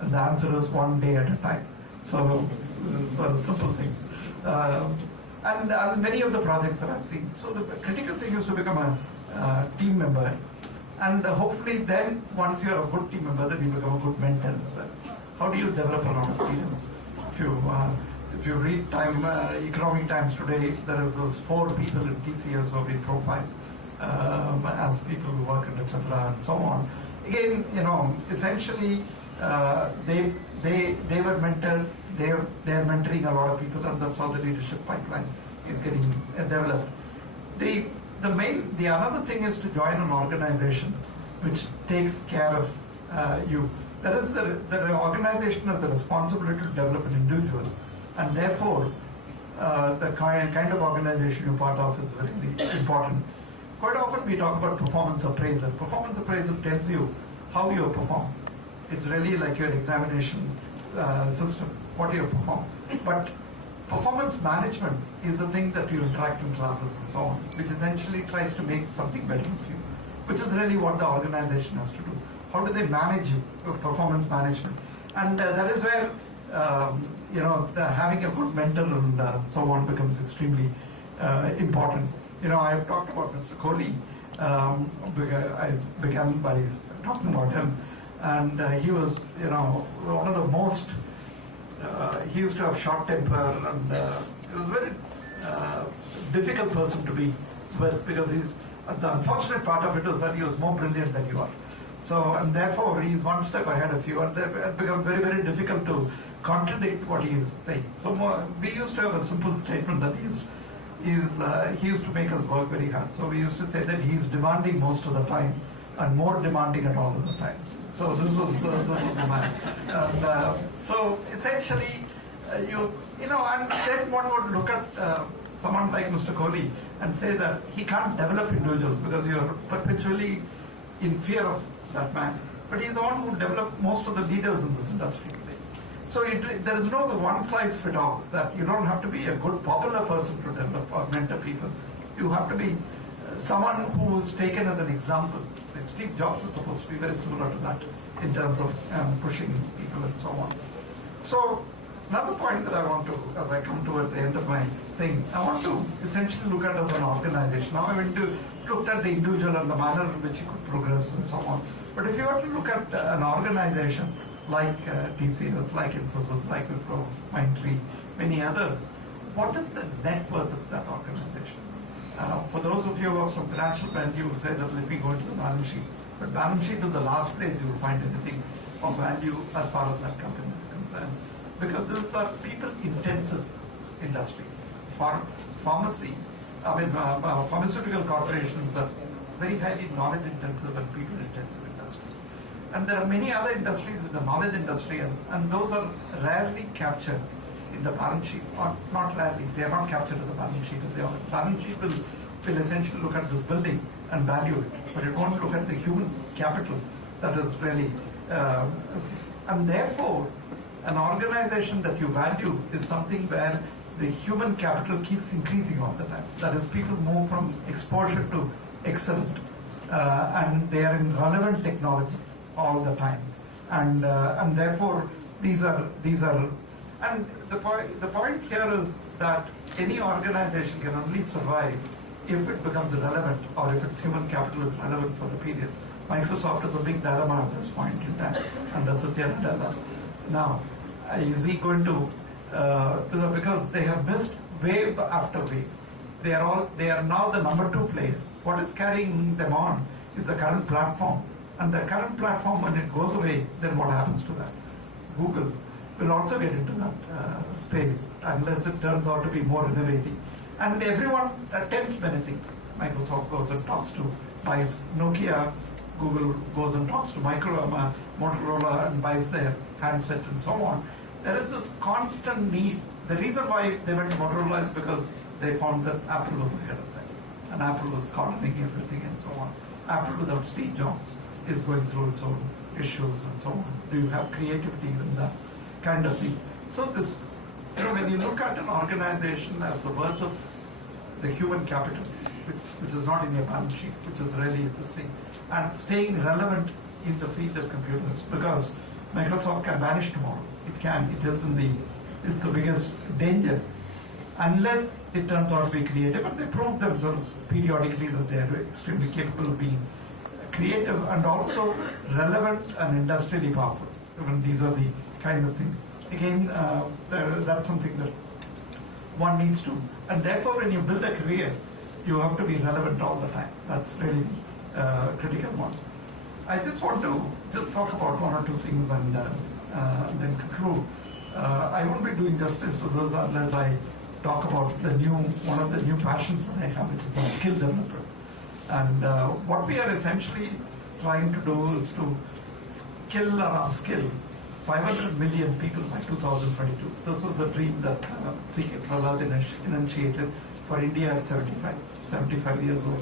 And the answer is one day at a time. So simple things. And many of the projects that I've seen. So the critical thing is to become a team member. And hopefully then, once you're a good team member, then you become a good mentor as well. How do you develop a lot of teams? If you read Economic Times today, there is those 4 people in TCS who have been profiled as people who work in the Chandra and so on. Again, essentially, they were mentored. They are mentoring a lot of people, and that's how the leadership pipeline is getting developed. The another thing is to join an organization which takes care of you. That is, the organization has the responsibility to develop an individual, and therefore the kind of organization you're part of is very important. Quite often we talk about performance appraisal. Performance appraisal tells you how you perform. It's really like your examination system, what you perform. But performance management is the thing that you interact in classes and so on, which essentially tries to make something better of you, which is really what the organization has to do. How do they manage you, performance management? And that is where having a good mentor and so on becomes extremely important. I've talked about Mr. Kohli. I began by talking about him, and he was, one of the most. He used to have short temper, and he was a very difficult person to be with, because the unfortunate part of it was that he was more brilliant than you are. So, and therefore he's one step ahead of you, and it becomes very, very difficult to contradict what he is saying. So we used to have a simple statement that he used to make us work very hard. So we used to say that he's demanding most of the time and more demanding at all of the times. So this was the man. And so essentially, and then one would look at someone like Mr. Kohli and say that he can't develop individuals because you're perpetually in fear of that man. But he's the one who developed most of the leaders in this industry today. So there is no one size fit all, that you don't have to be a good popular person to develop or mentor people. You have to be someone who is taken as an example. Like Steve Jobs is supposed to be very similar to that in terms of pushing people and so on. So another point that I want to, as I come towards the end of my thing, I want to essentially look at it as an organization. Now I've looked at the individual and the manner in which he could progress and so on. But if you were to look at an organization like TCS, like Infosys, like Wipro, Mindtree, many others, what is the net worth of that organization? For those of you who have some financial bent, you will say that let me go into the balance sheet. But balance sheet is the last place you will find anything of value as far as that company is concerned. Because these are people-intensive industries. Pharmaceutical corporations are very highly knowledge-intensive and people-intensive industries. And there are many other industries with the knowledge industry, and those are rarely captured in the balance sheet. Or not rarely, they are not captured in the balance sheet. The balance sheet will essentially look at this building and value it, but it won't look at the human capital that is really, and therefore, an organization that you value is something where the human capital keeps increasing all the time. That is, people move from exposure to excellent, and they are in relevant technology all the time, and therefore these are, and the point here is that any organization can only survive if it becomes relevant, or if its human capital is relevant for the period. Microsoft is a big dilemma at this point in time, under Satya Nadella. Now, is he going to because they have missed wave after wave. They are now the number 2 player. What is carrying them on is the current platform. And the current platform, when it goes away, then what happens to that? Google will also get into that space, unless it turns out to be more innovative. And everyone attempts many things. Microsoft goes and talks to, buys Nokia. Google goes and talks to Motorola and buys their handset and so on. There is this constant need. The reason why they went to Motorola is because they found that Apple was ahead of them. And Apple was cornering everything and so on. Apple without Steve Jobs is going through its own issues and so on. Do you have creativity in that kind of thing? So this, when you look at an organization as the worth of the human capital, which is not in your balance sheet, which is really the thing, and staying relevant in the field of computers, because Microsoft can vanish tomorrow. It can. It's the biggest danger, unless it turns out to be creative, and they prove themselves periodically that they are extremely capable of being creative and also relevant and industrially powerful. These are the kind of things. Again, that's something that one needs to, and therefore when you build a career, you have to be relevant all the time. That's really the critical one. I just want to talk about one or two things and then conclude. I won't be doing justice to those unless I talk about one of the new passions that I have, which is the skill development. And what we are essentially trying to do is to skill or upskill 500 million people by 2022. This was the dream that C.K. Prahlad initiated for India at 75 years old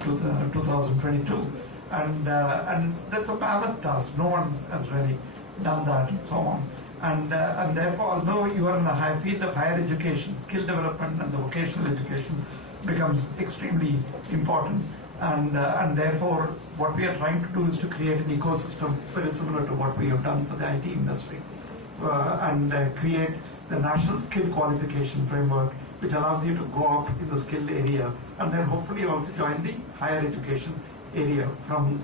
to 2022. And that's a mammoth task. No one has really done that and so on. And therefore, although you are in the field of higher education, skill development and the vocational education becomes extremely important. And therefore, what we are trying to do is to create an ecosystem very similar to what we have done for the IT industry, and create the national skill qualification framework, which allows you to go out in the skilled area and then hopefully also join the higher education area from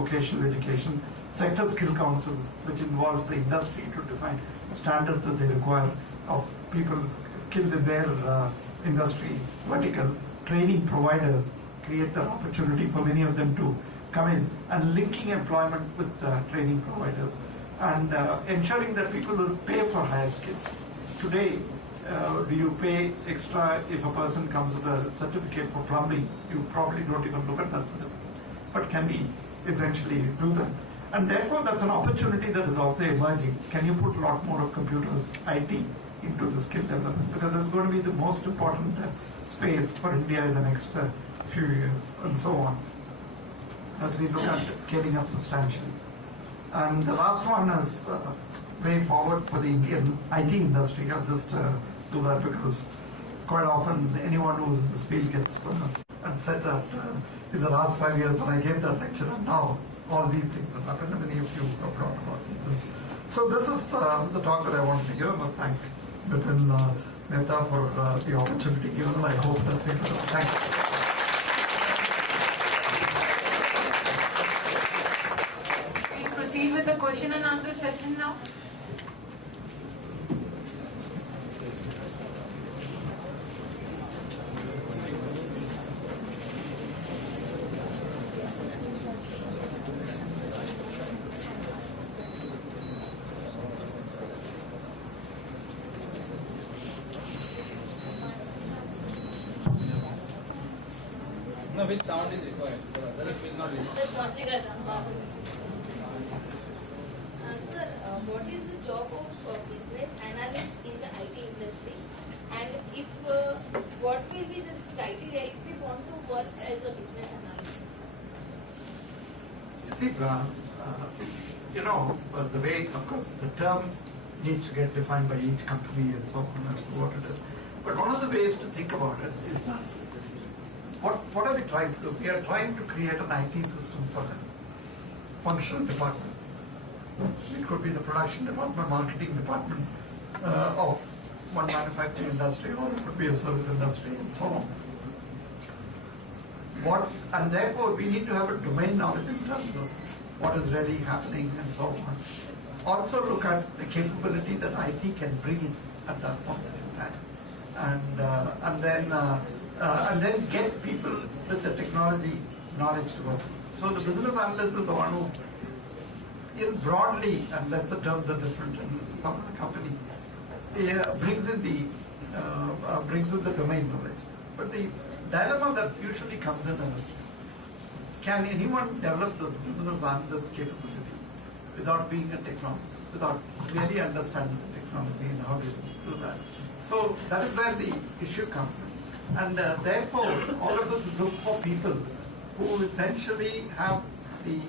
vocational education, sector skill councils, which involves the industry to define standards that they require of people skilled in their industry, vertical training providers, create the opportunity for many of them to come in, and linking employment with training providers, and ensuring that people will pay for higher skills. Today, do you pay extra if a person comes with a certificate for plumbing? You probably don't even look at that certificate, but can we essentially do that? And therefore, that's an opportunity that is also emerging. Can you put a lot more of computers, IT, into the skill development? Because that's going to be the most important space for India in the next few years, and so on, as we look at scaling up substantially. And the last one is way forward for the Indian IT industry. I'll just do that because quite often anyone who's in this field gets upset that in the last 5 years when I gave that lecture, and now all these things have happened, and many of you have talked about this. So this is the talk that I wanted to give. I must thank Bitin Mehta for the opportunity given. I hope that's it. Thank you. Proceed with the question and answer session now. No, which sound is required? Otherwise, will not listen. Sir, what is the job of business analyst in the IT industry, and if what will be the criteria if we want to work as a business analyst? See, the way, of course, the term needs to get defined by each company and so on as to what it is. But one of the ways to think about it is what are we trying to do? We are trying to create an IT system for a functional department. It could be the production department, marketing department of one manufacturing industry, or it could be a service industry, and so on. And therefore, we need to have a domain knowledge in terms of what is really happening and so on. Also look at the capability that IT can bring in at that point in time, and then get people with the technology knowledge to work. So the business analyst is the one who, broadly, unless the terms are different in some of the company, brings in the domain knowledge. But the dilemma that usually comes in is, can anyone develop this business analyst capability without being a technologist, without really understanding the technology and how to do that? So that is where the issue comes in. And therefore, all of us look for people who essentially have the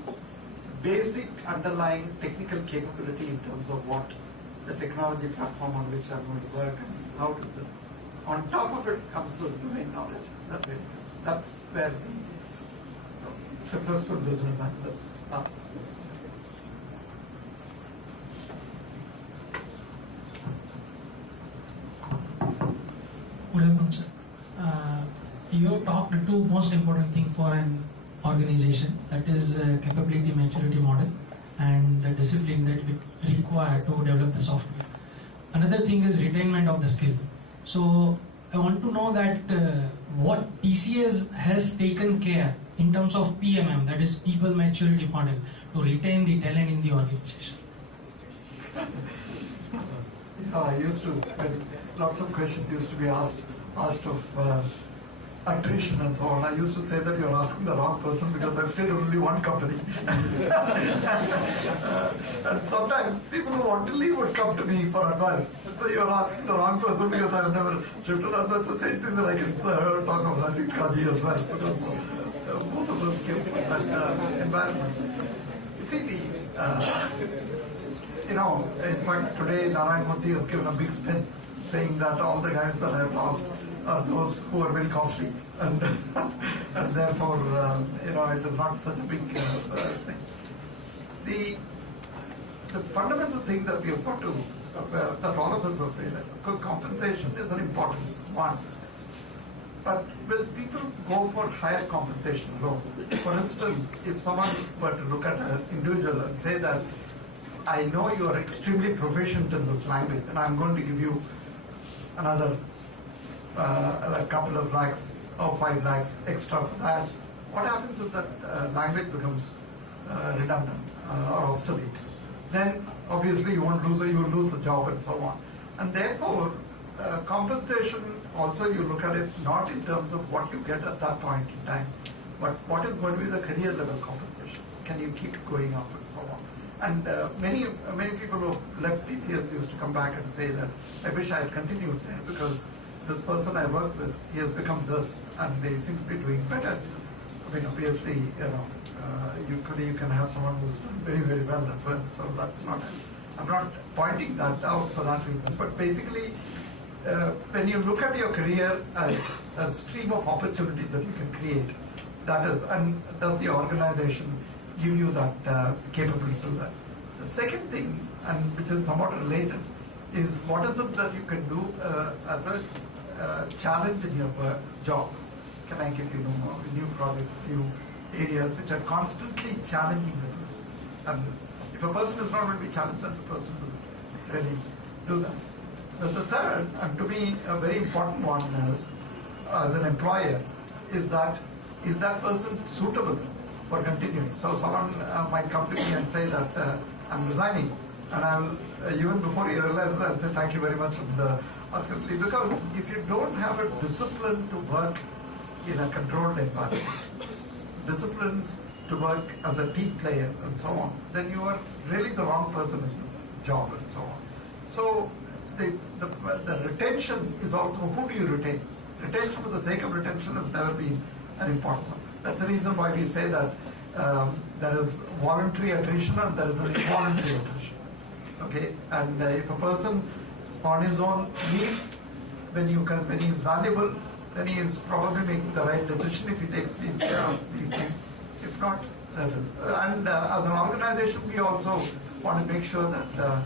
basic underlying technical capability in terms of what the technology platform on which I'm going to work and how does it. On top of it comes this domain knowledge. That's where the successful business analysts are. Good afternoon, sir. You talked two most important things for an organization, that is capability maturity model and the discipline that we require to develop the software. Another thing is retainment of the skill. So I want to know that what TCS has taken care in terms of PMM, that is people maturity model, to retain the talent in the organization. I used to, lots of questions used to be asked of attrition and so on. I used to say that you're asking the wrong person because I've stayed in only one company. And sometimes people who want to leave would come to me for advice. So you're asking the wrong person because I've never shifted. And that's the same thing that I can talk of Rasid Kaji as well. Because both of us came from that environment. You see, in fact, today Narayan Murthy has given a big spin saying that all the guys that I've lost are those who are very costly, and and therefore, it is not such a big thing. The fundamental thing that we have got to, that all of us have failed at, of course, compensation is an important one. But will people go for higher compensation low? For instance, if someone were to look at an individual and say that, I know you are extremely proficient in this language, and I'm going to give you another a couple of lakhs or 5 lakhs extra for that. What happens if that language becomes redundant or obsolete? Then obviously you will lose the job and so on. And therefore, compensation also you look at it not in terms of what you get at that point in time, but what is going to be the career level compensation. Can you keep going up and so on? And many people who left TCS used to come back and say that I wish I had continued there because this person I worked with, he has become this, and they seem to be doing better. I mean, obviously, you can have someone who's done very, very well as well. So that's not. I'm not pointing that out for that reason. But basically, when you look at your career as a stream of opportunities that you can create, that is, and does the organization give you that capability to do that? The second thing, and which is somewhat related, is what is it that you can do as a challenge in your job? Can I give you new products, new areas which are constantly challenging the person? And if a person is not going to be challenged, then the person will really do that. But the third, and to me a very important one is, as an employer, is that person suitable for continuing? So someone might come to me and say that I'm resigning, and I'll even before you realize that, I'll say thank you very much and ask him to leave. Because if you don't have a discipline to work in a controlled environment, discipline to work as a team player and so on, then you are really the wrong person in the job and so on. So the retention is also, who do you retain? Retention for the sake of retention has never been an important one. That's the reason why we say that there is voluntary attrition and there is an involuntary attrition. Okay, and if a person on his own leaves, when he is valuable, then he is probably making the right decision if he takes these things. If not, and as an organization, we also want to make sure that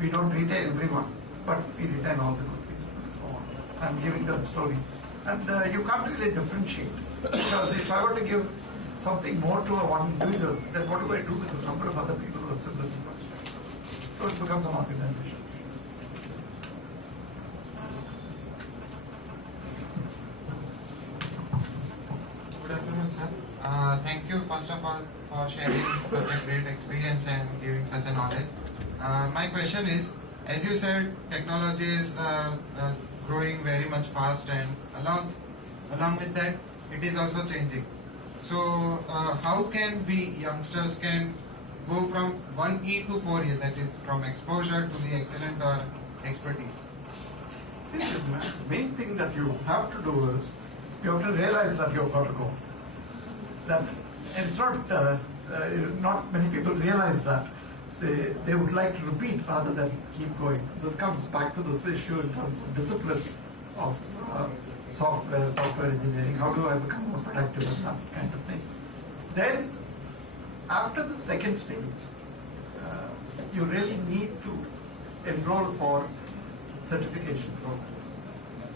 we don't retain everyone, but we retain all the good people and so on, and giving them story. And you can't really differentiate, because if I were to give something more to one individual, then what do I do with the number of other people who are similar to us? So it becomes an organization. Good afternoon, sir. Thank you, first of all, for sharing such a great experience and giving such a knowledge. My question is, as you said, technology is growing very much fast, and along with that, it is also changing. So, how can we youngsters can go from 1E to 4E, that is from exposure to the excellent or expertise? The main thing that you have to do is you have to realize that you've got to go. It's not many people realize that. They would like to repeat rather than keep going. This comes back to this issue in terms of discipline of software engineering. How do I become more productive and that kind of thing. Then, after the second stage, you really need to enroll for certification programs.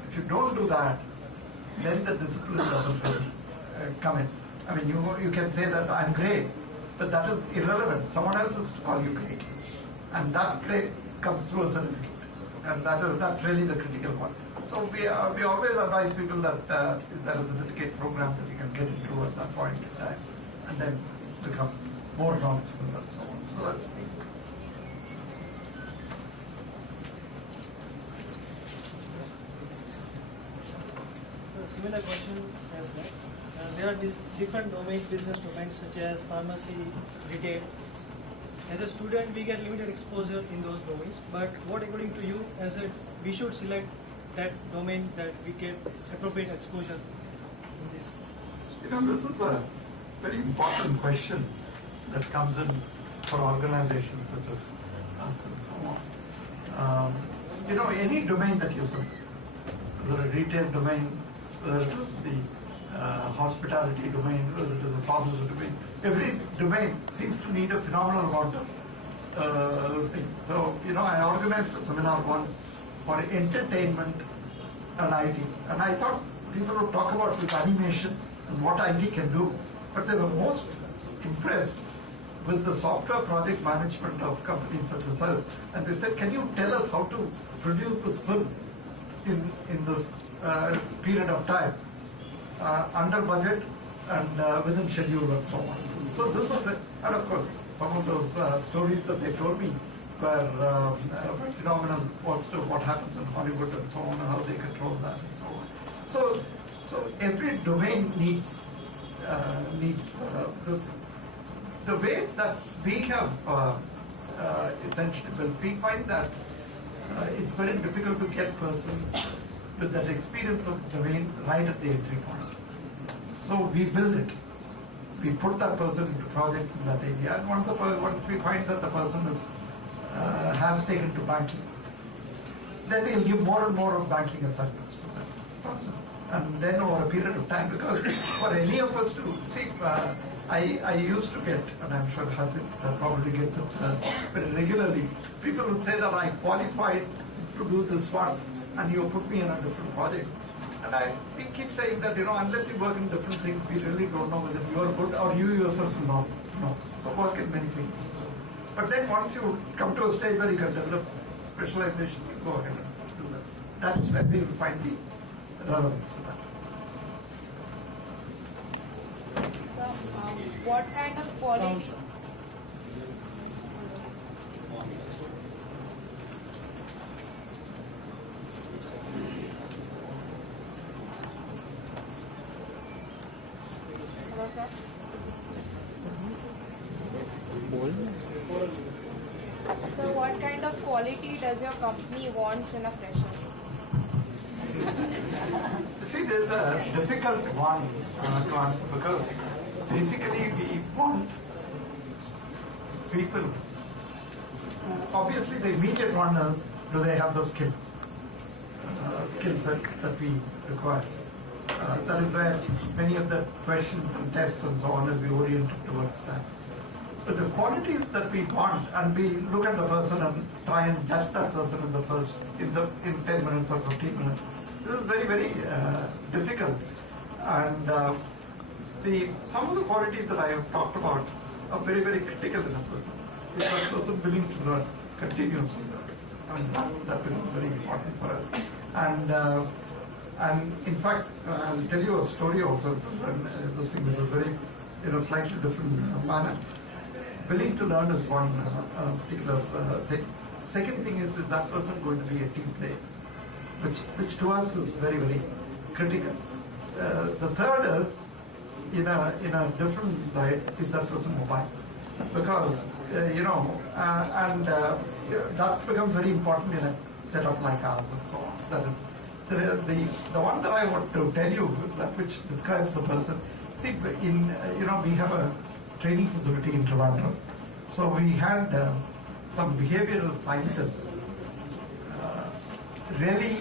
If you don't do that, then the discipline doesn't really come in. I mean, you can say that I'm great, but that is irrelevant. Someone else is to call you great, and that great comes through a certificate, and that's really the critical one. So we always advise people that if there is a certificate program that you can get into at that point in time, and then become more knowledgeable and so on. So that's the similar question as that. There are these different domains, business domains such as pharmacy, retail. As a student, we get limited exposure in those domains. But what, according to you, as a we should select that domain that we get appropriate exposure in this? This is a very important question that comes in for organizations such as us and so on. Any domain that you select, whether a retail domain, whether it is the hospitality domain, whether it is the pharmacy domain, every domain seems to need a phenomenal amount of thing. So, I organized a seminar one for entertainment and IT, and I thought people would talk about this animation and what IT can do, but they were most impressed with the software project management of companies such as us, and they said, can you tell us how to produce this film in this period of time, under budget and within schedule and so on. So this was it. And of course, some of those stories that they told me were phenomenal as to what happens in Hollywood and so on, and how they control that and so on. So every domain needs this. The way that we have essentially built, we find that it's very difficult to get persons with that experience of domain right at the entry point. So we build it. We put that person into projects in that area, and once we find that the person has taken to banking, then we'll give more and more of banking assignments to that person. And then over a period of time, because for any of us to see, I used to get, and I'm sure Hasid probably gets it very regularly, people would say that I qualified to do this one, and you put me in a different project. And we keep saying that, unless you work in different things, we really don't know whether you are good or you yourself know. So work in many things. But then once you come to a stage where you can develop specialization, you go ahead and do that. That's where we will find the relevance for that. So, what kind of quality? Hello, sir. So, what kind of quality does your company wants in a fresher? See, there's a difficult one to answer, because basically we want people who, obviously the immediate one is, do they have the skill sets that we require? That is where many of the questions and tests and so on will be oriented towards that. But the qualities that we want, and we look at the person and try and judge that person in 10 minutes or 15 minutes, this is very, very difficult. And some of the qualities that I have talked about are very, very critical in a person. Is that person willing to learn, continuously learn. And that becomes very important for us. And in fact, I'll tell you a story also. This thing was very, in a slightly different manner. Willing to learn is one particular thing. Second thing is that person going to be a team player, which to us is very, very critical. The third is, in a different light, is that person mobile, because that becomes very important in a setup like ours and so on. That is the one that I want to tell you is that which describes the person. See, we have a training facility in Trivandrum, so we had some behavioral scientists really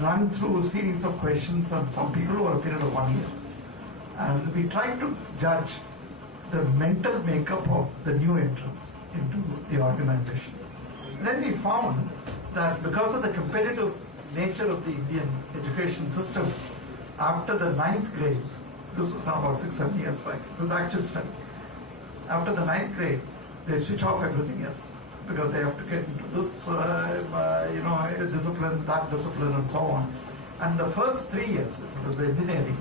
run through a series of questions on some people over a period of 1 year. And we tried to judge the mental makeup of the new entrants into the organization. Then we found that because of the competitive nature of the Indian education system, after the 9th grade, this was now about 6-7 years back, it was actual study. After the 9th grade, they switch off everything else, because they have to get into this, discipline, that discipline, and so on. And the first 3 years, it was the engineering,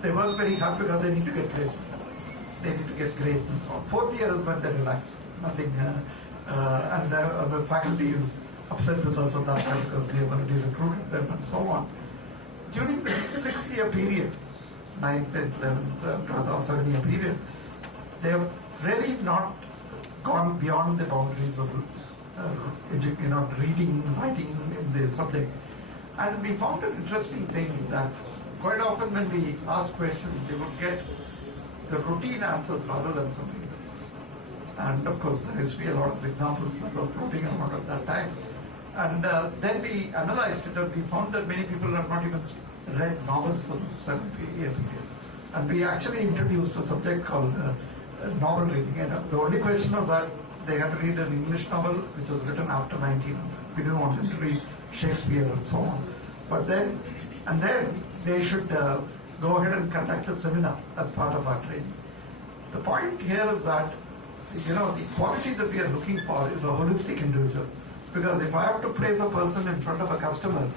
they work very hard because they need to get placement. They need to get grades and so on. 4th year is when they relax. Nothing, and the faculty is upset with us at that time because we have already recruited them and so on. during the 6-year period, 9th, 10th, 11th, 12th, or 7-year period, they have really not gone beyond the boundaries of reading, writing in the subject. And we found an interesting thing that quite often when we ask questions, they would get the routine answers rather than something. And of course, there used to be a lot of examples that were floating around at that time. And then we analyzed it, and we found that many people have not even read novels for the 7-year period. And we actually introduced a subject called novel reading. And the only question was that they had to read an English novel which was written after 1900. We didn't want them to read Shakespeare and so on. But then they should go ahead and conduct a seminar as part of our training. The point here is that, the quality that we are looking for is a holistic individual. Because if I have to place a person in front of a customer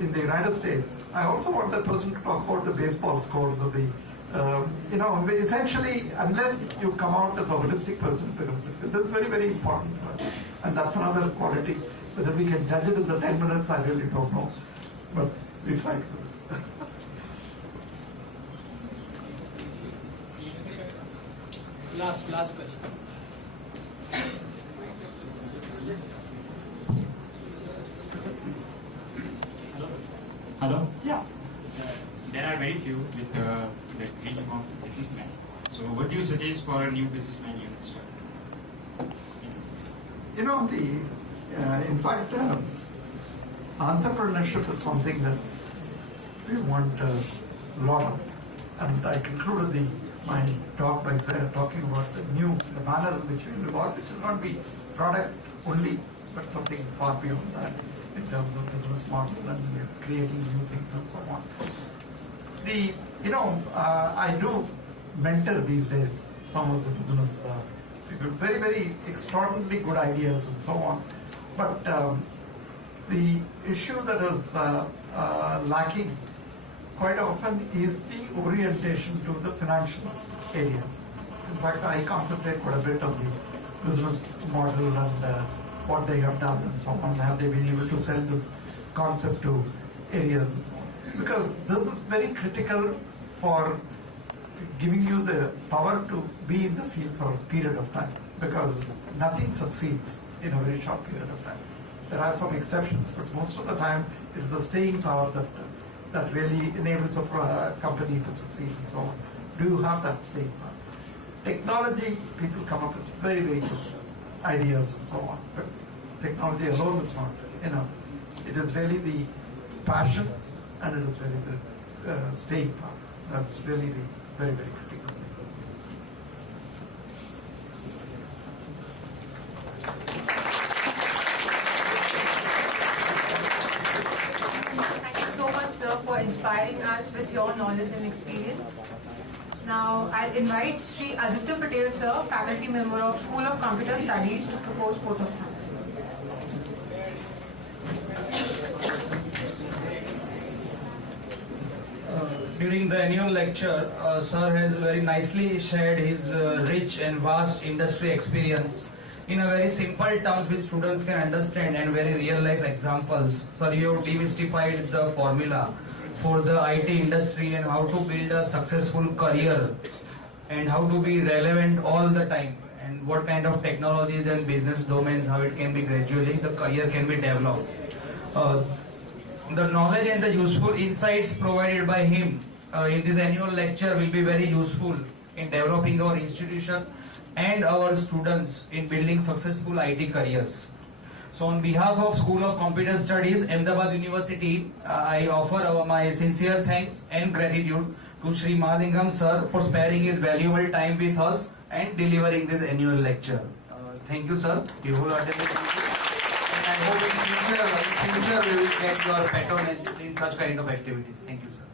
in the United States, I also want that person to talk about the baseball scores of the, essentially, unless you come out as a holistic person, because this is very, very important. And that's another quality. Whether we can judge it in the 10 minutes, I really don't know. But we try to do it. Last question. Hello? Yeah. There are very few with the dream of businessman. So what do you suggest for a new businessman you would start? In fact, entrepreneurship is something that we want a lot of. And I concluded my talk by talking about the manner in which we evolve, which will not be product only, but something far beyond that in terms of business model and creating new things and so on. I do mentor these days some of the business people, very, very extraordinarily good ideas and so on. But the issue that is lacking quite often is the orientation to the financial areas. In fact, I concentrate quite a bit on the business model and what they have done and so on. Have they been able to sell this concept to areas and so on? Because this is very critical for giving you the power to be in the field for a period of time. Because nothing succeeds in a very short period of time. There are some exceptions, but most of the time it is the staying power that really enables a company to succeed and so on. Do you have that staying power? Technology, people come up with very, very good ideas and so on. But technology alone is not enough. It is really the passion and it is really the staying power. That's really the very, very critical thing. For inspiring us with your knowledge and experience. Now, I'll invite Shri Aditya Patel, sir, faculty member of School of Computer Studies, to propose vote of thanks. During the annual lecture, sir has very nicely shared his rich and vast industry experience in a very simple terms which students can understand and very real life examples. Sir, you have demystified the formula for the IT industry and how to build a successful career and how to be relevant all the time and what kind of technologies and business domains, how it can be gradually, the career can be developed. The knowledge and the useful insights provided by him in this annual lecture will be very useful in developing our institution and our students in building successful IT careers. So on behalf of School of Computer Studies, Ahmedabad University, I offer my sincere thanks and gratitude to Shri Mahalingam sir for sparing his valuable time with us and delivering this annual lecture. Thank you, sir. You wholeheartedly thank you. And I hope in future we will get your patronage in such kind of activities. Thank you, sir.